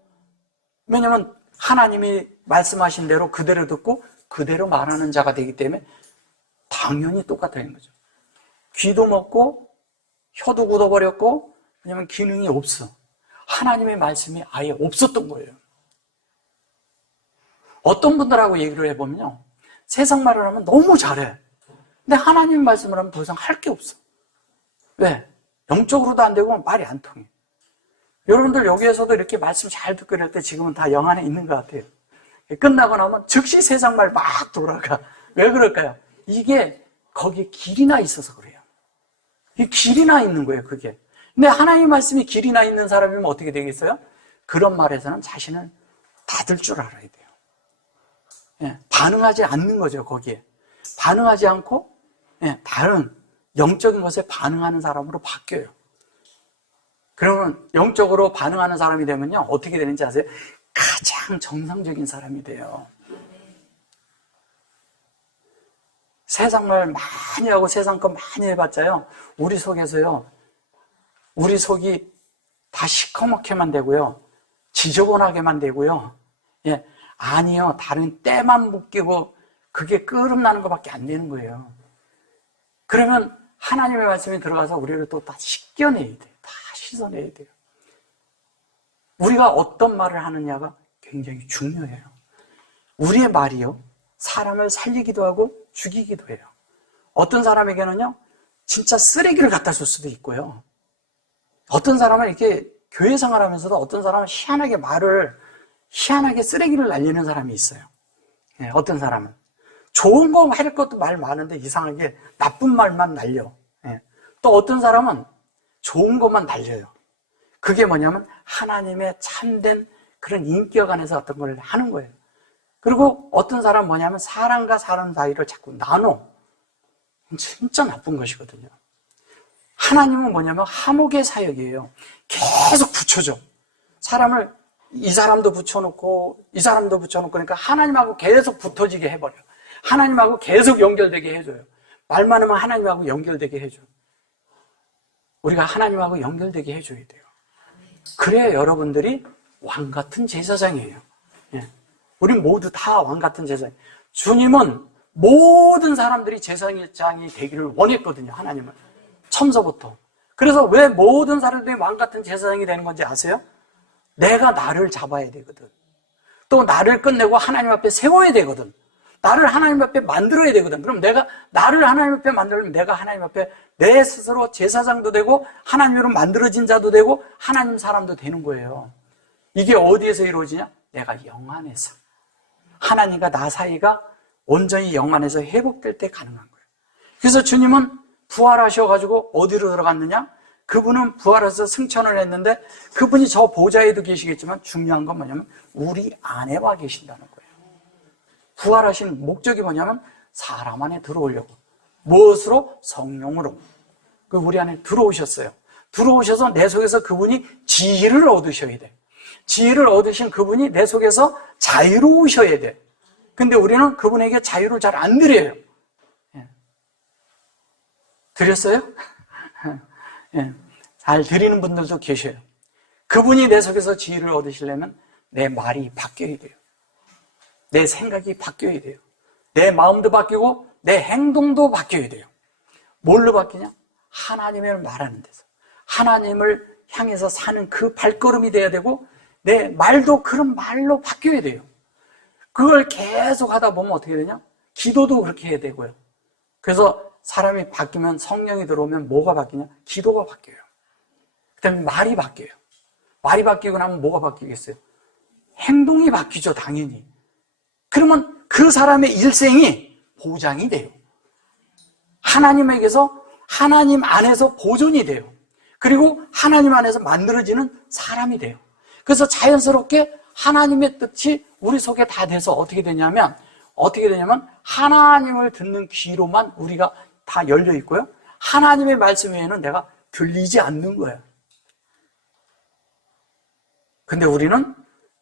왜냐면 하나님이 말씀하신 대로 그대로 듣고 그대로 말하는 자가 되기 때문에 당연히 똑같다는 거죠. 귀도 먹고 혀도 굳어버렸고, 왜냐면 기능이 없어. 하나님의 말씀이 아예 없었던 거예요. 어떤 분들하고 얘기를 해보면요, 세상 말을 하면 너무 잘해. 근데 하나님 말씀을 하면 더 이상 할 게 없어. 왜? 영적으로도 안 되고 말이 안 통해. 여러분들 여기에서도 이렇게 말씀 잘 듣고 이럴 때 지금은 다 영 안에 있는 것 같아요. 끝나고 나면 즉시 세상 말 막 돌아가. 왜 그럴까요? 이게 거기에 길이나 있어서 그래요. 이 길이나 있는 거예요, 그게. 근데 하나님 말씀이 길이나 있는 사람이면 어떻게 되겠어요? 그런 말에서는 자신을 닫을 줄 알아야 돼요. 예, 반응하지 않는 거죠, 거기에. 반응하지 않고, 예, 다른 영적인 것에 반응하는 사람으로 바뀌어요. 그러면 영적으로 반응하는 사람이 되면요, 어떻게 되는지 아세요? 가장 정상적인 사람이 돼요. 세상 말 많이 하고 세상 거 많이 해봤자요, 우리 속에서요, 우리 속이 다 시커멓게만 되고요, 지저분하게만 되고요, 예, 아니요, 다른 때만 묶이고 그게 끄름나는 것밖에 안 되는 거예요. 그러면 하나님의 말씀이 들어가서 우리를 또 다 씻겨내야 돼요. 다 씻어내야 돼요. 우리가 어떤 말을 하느냐가 굉장히 중요해요. 우리의 말이요, 사람을 살리기도 하고 죽이기도 해요. 어떤 사람에게는요, 진짜 쓰레기를 갖다 줄 수도 있고요. 어떤 사람은 이렇게 교회 생활하면서도 어떤 사람은 희한하게 쓰레기를 날리는 사람이 있어요. 예, 어떤 사람은 좋은 거 할 것도 말 많은데 이상하게 나쁜 말만 날려. 예. 또 어떤 사람은 좋은 것만 날려요. 그게 뭐냐면 하나님의 참된 그런 인격 안에서 어떤 걸 하는 거예요. 그리고 어떤 사람은 뭐냐면 사람과 사람 사이를 자꾸 나눠. 진짜 나쁜 것이거든요. 하나님은 뭐냐면 화목의 사역이에요. 계속 붙여줘. 사람을 이 사람도 붙여놓고 이 사람도 붙여놓고, 그러니까 하나님하고 계속 붙어지게 해버려. 하나님하고 계속 연결되게 해줘요. 말 많으면 하나님하고 연결되게 해줘. 우리가 하나님하고 연결되게 해줘야 돼요. 그래야 여러분들이 왕같은 제사장이에요. 예. 우리 모두 다 왕같은 제사장. 주님은 모든 사람들이 제사장이 되기를 원했거든요. 하나님은 처음서부터. 그래서 왜 모든 사람들이 왕같은 제사장이 되는 건지 아세요? 내가 나를 잡아야 되거든. 또 나를 끝내고 하나님 앞에 세워야 되거든. 나를 하나님 앞에 만들어야 되거든. 그럼 내가 나를 하나님 앞에 만들면 내가 하나님 앞에 내 스스로 제사장도 되고 하나님으로 만들어진 자도 되고 하나님 사람도 되는 거예요. 이게 어디에서 이루어지냐? 내가 영 안에서. 하나님과 나 사이가 온전히 영 안에서 회복될 때 가능한 거예요. 그래서 주님은 부활하셔가지고 어디로 들어갔느냐? 그분은 부활해서 승천을 했는데 그분이 저 보좌에도 계시겠지만 중요한 건 뭐냐면 우리 안에 와 계신다는 거예요. 부활하신 목적이 뭐냐면 사람 안에 들어오려고. 무엇으로? 성령으로. 그 우리 안에 들어오셨어요. 들어오셔서 내 속에서 그분이 지혜를 얻으셔야 돼. 지혜를 얻으신 그분이 내 속에서 자유로우셔야 돼. 근데 우리는 그분에게 자유를 잘 안 드려요. 드렸어요? 예, 잘 드리는 분들도 계셔요. 그분이 내 속에서 지혜를 얻으시려면 내 말이 바뀌어야 돼요. 내 생각이 바뀌어야 돼요. 내 마음도 바뀌고 내 행동도 바뀌어야 돼요. 뭘로 바뀌냐? 하나님을 말하는 데서. 하나님을 향해서 사는 그 발걸음이 돼야 되고 내 말도 그런 말로 바뀌어야 돼요. 그걸 계속 하다 보면 어떻게 되냐? 기도도 그렇게 해야 되고요. 그래서 사람이 바뀌면, 성령이 들어오면 뭐가 바뀌냐? 기도가 바뀌어요. 그 다음에 말이 바뀌어요. 말이 바뀌고 나면 뭐가 바뀌겠어요? 행동이 바뀌죠, 당연히. 그러면 그 사람의 일생이 보장이 돼요. 하나님에게서, 하나님 안에서 보존이 돼요. 그리고 하나님 안에서 만들어지는 사람이 돼요. 그래서 자연스럽게 하나님의 뜻이 우리 속에 다 돼서 어떻게 되냐면 하나님을 듣는 귀로만 우리가 다 열려 있고요. 하나님의 말씀 외에는 내가 들리지 않는 거예요. 근데 우리는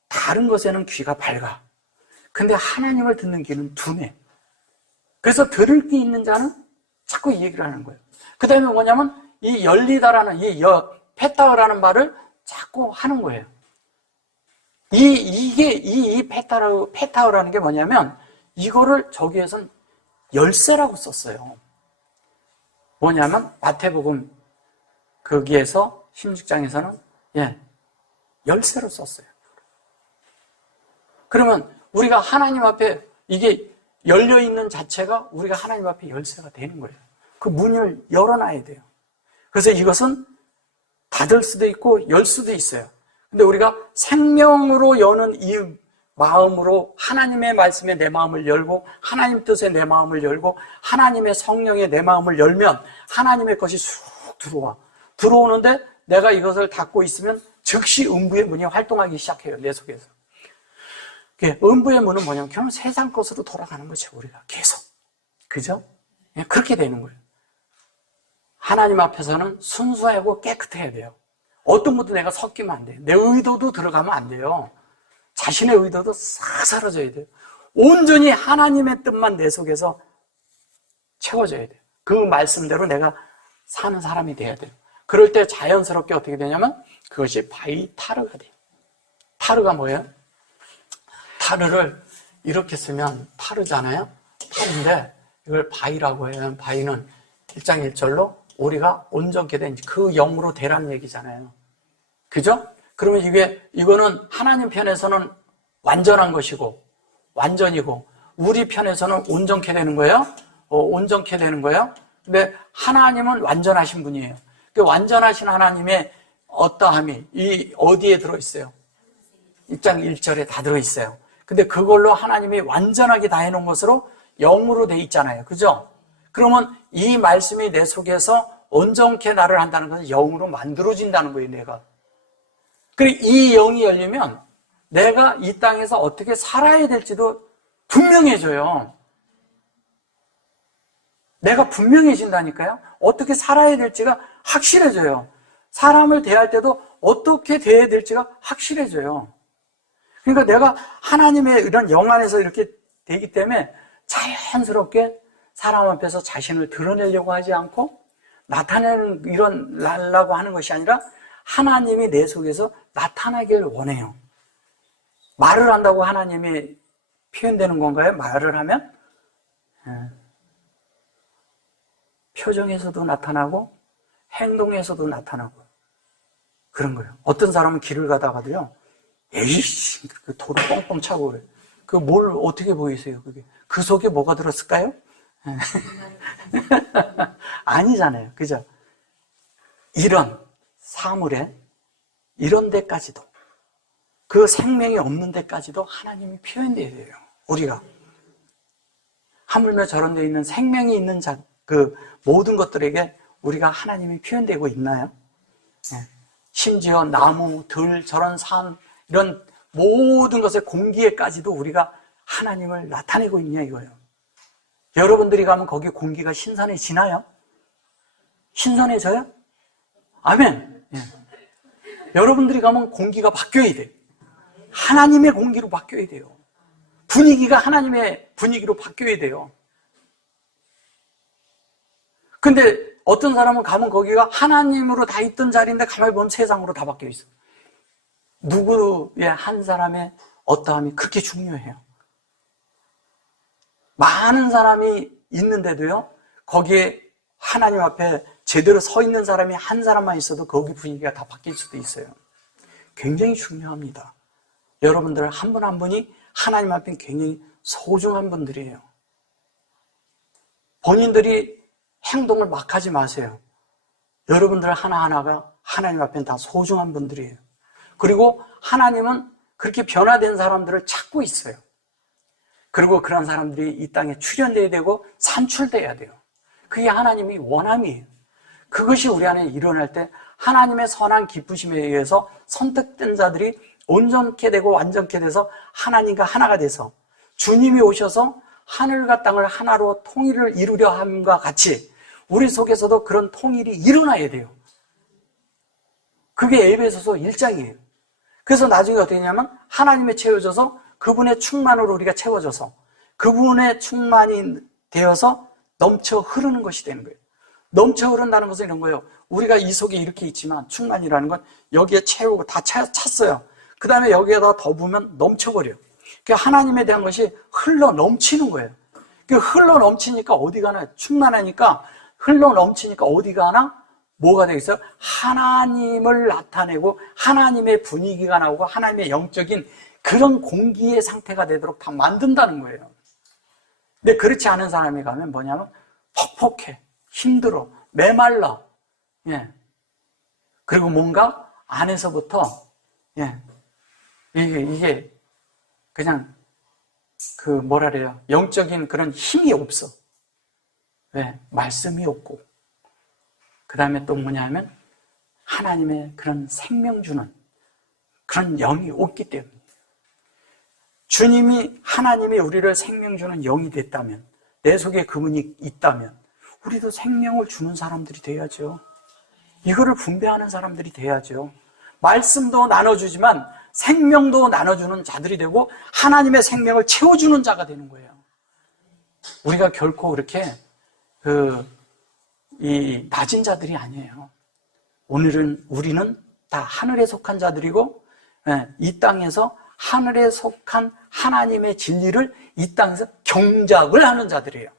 다른 것에는 귀가 밝아. 근데 하나님을 듣는 귀는 둔해. 그래서 들을 귀 있는 자는 자꾸 이 얘기를 하는 거예요. 그 다음에 뭐냐면 이 열리다라는 이 페타어라는 말을 자꾸 하는 거예요. 이 페타어라는 게 뭐냐면 이거를 저기에선 열쇠라고 썼어요. 뭐냐면 마태복음 거기에서 16장에서는 열쇠로 썼어요. 그러면 우리가 하나님 앞에 이게 열려있는 자체가 우리가 하나님 앞에 열쇠가 되는 거예요. 그 문을 열어놔야 돼요. 그래서 이것은 닫을 수도 있고 열 수도 있어요. 근데 우리가 생명으로 여는 이 마음으로 하나님의 말씀에 내 마음을 열고 하나님 뜻에 내 마음을 열고 하나님의 성령에 내 마음을 열면 하나님의 것이 쑥 들어오는데 내가 이것을 닫고 있으면 즉시 음부의 문이 활동하기 시작해요. 내 속에서. 음부의 문은 뭐냐면 그냥 세상 것으로 돌아가는 거죠. 우리가 계속. 그죠? 그렇게 되는 거예요. 하나님 앞에서는 순수하고 깨끗해야 돼요. 어떤 것도 내가 섞이면 안 돼요. 내 의도도 들어가면 안 돼요. 자신의 의도도 싹 사라져야 돼요. 온전히 하나님의 뜻만 내 속에서 채워져야 돼요. 그 말씀대로 내가 사는 사람이 돼야 돼요. 그럴 때 자연스럽게 어떻게 되냐면 그것이 바이타르가 돼요. 타르가 뭐예요? 타르를 이렇게 쓰면 타르잖아요. 타르인데 이걸 바이라고 해요. 바이는 1장 1절로 우리가 온전케 된 그 영으로 되라는 얘기잖아요. 그죠? 그러면 이거는 하나님 편에서는 완전한 것이고 완전이고 우리 편에서는 온전케 되는 거예요. 온전케 되는 거예요. 근데 하나님은 완전하신 분이에요. 그 완전하신 하나님의 어떠함이 이 어디에 들어있어요? 1장 1절에 다 들어있어요. 근데 그걸로 하나님이 완전하게 다 해놓은 것으로 영으로 돼 있잖아요. 그죠? 그러면 이 말씀이 내 속에서 온전케 나를 한다는 것은 영으로 만들어진다는 거예요, 내가. 그리고 이 영이 열리면 내가 이 땅에서 어떻게 살아야 될지도 분명해져요. 내가 분명해진다니까요. 어떻게 살아야 될지가 확실해져요. 사람을 대할 때도 어떻게 대해야 될지가 확실해져요. 그러니까 내가 하나님의 이런 영 안에서 이렇게 되기 때문에 자연스럽게 사람 앞에서 자신을 드러내려고 하지 않고 나타내려고 하는 것이 아니라 하나님이 내 속에서 나타나길 원해요. 말을 한다고 하나님이 표현되는 건가요? 말을 하면? 표정에서도 나타나고 행동에서도 나타나고 그런 거예요. 어떤 사람은 길을 가다가도요. 에이씨, 그 도로 뻥뻥 차고 그래. 그 뭘 어떻게 보이세요? 그게 그 속에 뭐가 들었을까요? 아니잖아요. 그죠? 이런 사물에 이런 데까지도 그 생명이 없는 데까지도 하나님이 표현되어야 돼요. 우리가 하물며 저런 데 있는 생명이 있는 그 모든 것들에게 우리가 하나님이 표현되고 있나요? 심지어 나무, 들, 저런 산 이런 모든 것의 공기에까지도 우리가 하나님을 나타내고 있냐 이거예요. 여러분들이 가면 거기 공기가 신선해지나요? 신선해져요? 아멘. 여러분들이 가면 공기가 바뀌어야 돼요. 하나님의 공기로 바뀌어야 돼요. 분위기가 하나님의 분위기로 바뀌어야 돼요. 근데 어떤 사람은 가면 거기가 하나님으로 다 있던 자리인데 가만히 보면 세상으로 다 바뀌어 있어요. 누구의 한 사람의 어떠함이 그렇게 중요해요. 많은 사람이 있는데도요, 거기에 하나님 앞에 제대로 서 있는 사람이 한 사람만 있어도 거기 분위기가 다 바뀔 수도 있어요. 굉장히 중요합니다. 여러분들 한 분 한 분이 하나님 앞에 굉장히 소중한 분들이에요. 본인들이 행동을 막 하지 마세요. 여러분들 하나하나가 하나님 앞에는 다 소중한 분들이에요. 그리고 하나님은 그렇게 변화된 사람들을 찾고 있어요. 그리고 그런 사람들이 이 땅에 출현돼야 되고 산출돼야 돼요. 그게 하나님의 원함이에요. 그것이 우리 안에 일어날 때 하나님의 선한 기쁘심에 의해서 선택된 자들이 온전케 되고 완전케 돼서 하나님과 하나가 돼서 주님이 오셔서 하늘과 땅을 하나로 통일을 이루려 함과 같이 우리 속에서도 그런 통일이 일어나야 돼요. 그게 에베소서 1장이에요. 그래서 나중에 어떻게 되냐면 하나님에 채워져서 그분의 충만으로 우리가 채워져서 그분의 충만이 되어서 넘쳐 흐르는 것이 되는 거예요. 넘쳐 흐른다는 것은 이런 거예요. 우리가 이 속에 이렇게 있지만 충만이라는 건 여기에 채우고 다 찼어요. 그 다음에 여기에다 더 부으면 넘쳐버려요. 그러니까 하나님에 대한 것이 흘러 넘치는 거예요. 그러니까 흘러 넘치니까 어디 가나, 충만하니까 흘러 넘치니까 어디 가나 뭐가 되겠어요? 하나님을 나타내고 하나님의 분위기가 나오고 하나님의 영적인 그런 공기의 상태가 되도록 다 만든다는 거예요. 근데 그렇지 않은 사람이 가면 뭐냐면 퍽퍽해, 힘들어, 메말라, 예. 그리고 뭔가 안에서부터 이게 그냥 그 뭐라 그래요? 영적인 그런 힘이 없어. 왜? 말씀이 없고. 그 다음에 또 뭐냐면 하나님의 그런 생명 주는 그런 영이 없기 때문에. 주님이 하나님이 우리를 생명 주는 영이 됐다면, 내 속에 그분이 있다면 우리도 생명을 주는 사람들이 돼야죠. 이거를 분배하는 사람들이 돼야죠. 말씀도 나눠주지만 생명도 나눠주는 자들이 되고 하나님의 생명을 채워주는 자가 되는 거예요. 우리가 결코 그렇게 낮은 자들이 아니에요. 오늘은 우리는 다 하늘에 속한 자들이고 이 땅에서 하늘에 속한 하나님의 진리를 이 땅에서 경작을 하는 자들이에요.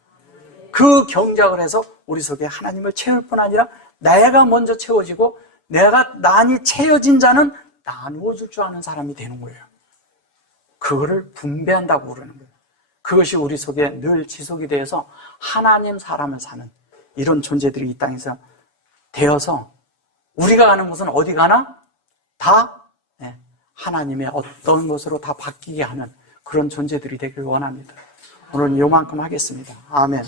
그 경작을 해서 우리 속에 하나님을 채울 뿐 아니라 내가 먼저 채워지고 난이 채워진 자는 나누어 줄 줄 아는 사람이 되는 거예요. 그거를 분배한다고 그러는 거예요. 그것이 우리 속에 늘 지속이 되어서 하나님 사람을 사는 이런 존재들이 이 땅에서 되어서 우리가 가는 곳은 어디 가나 다 하나님의 어떤 것으로 다 바뀌게 하는 그런 존재들이 되길 원합니다. 오늘 요만큼 하겠습니다. 아멘.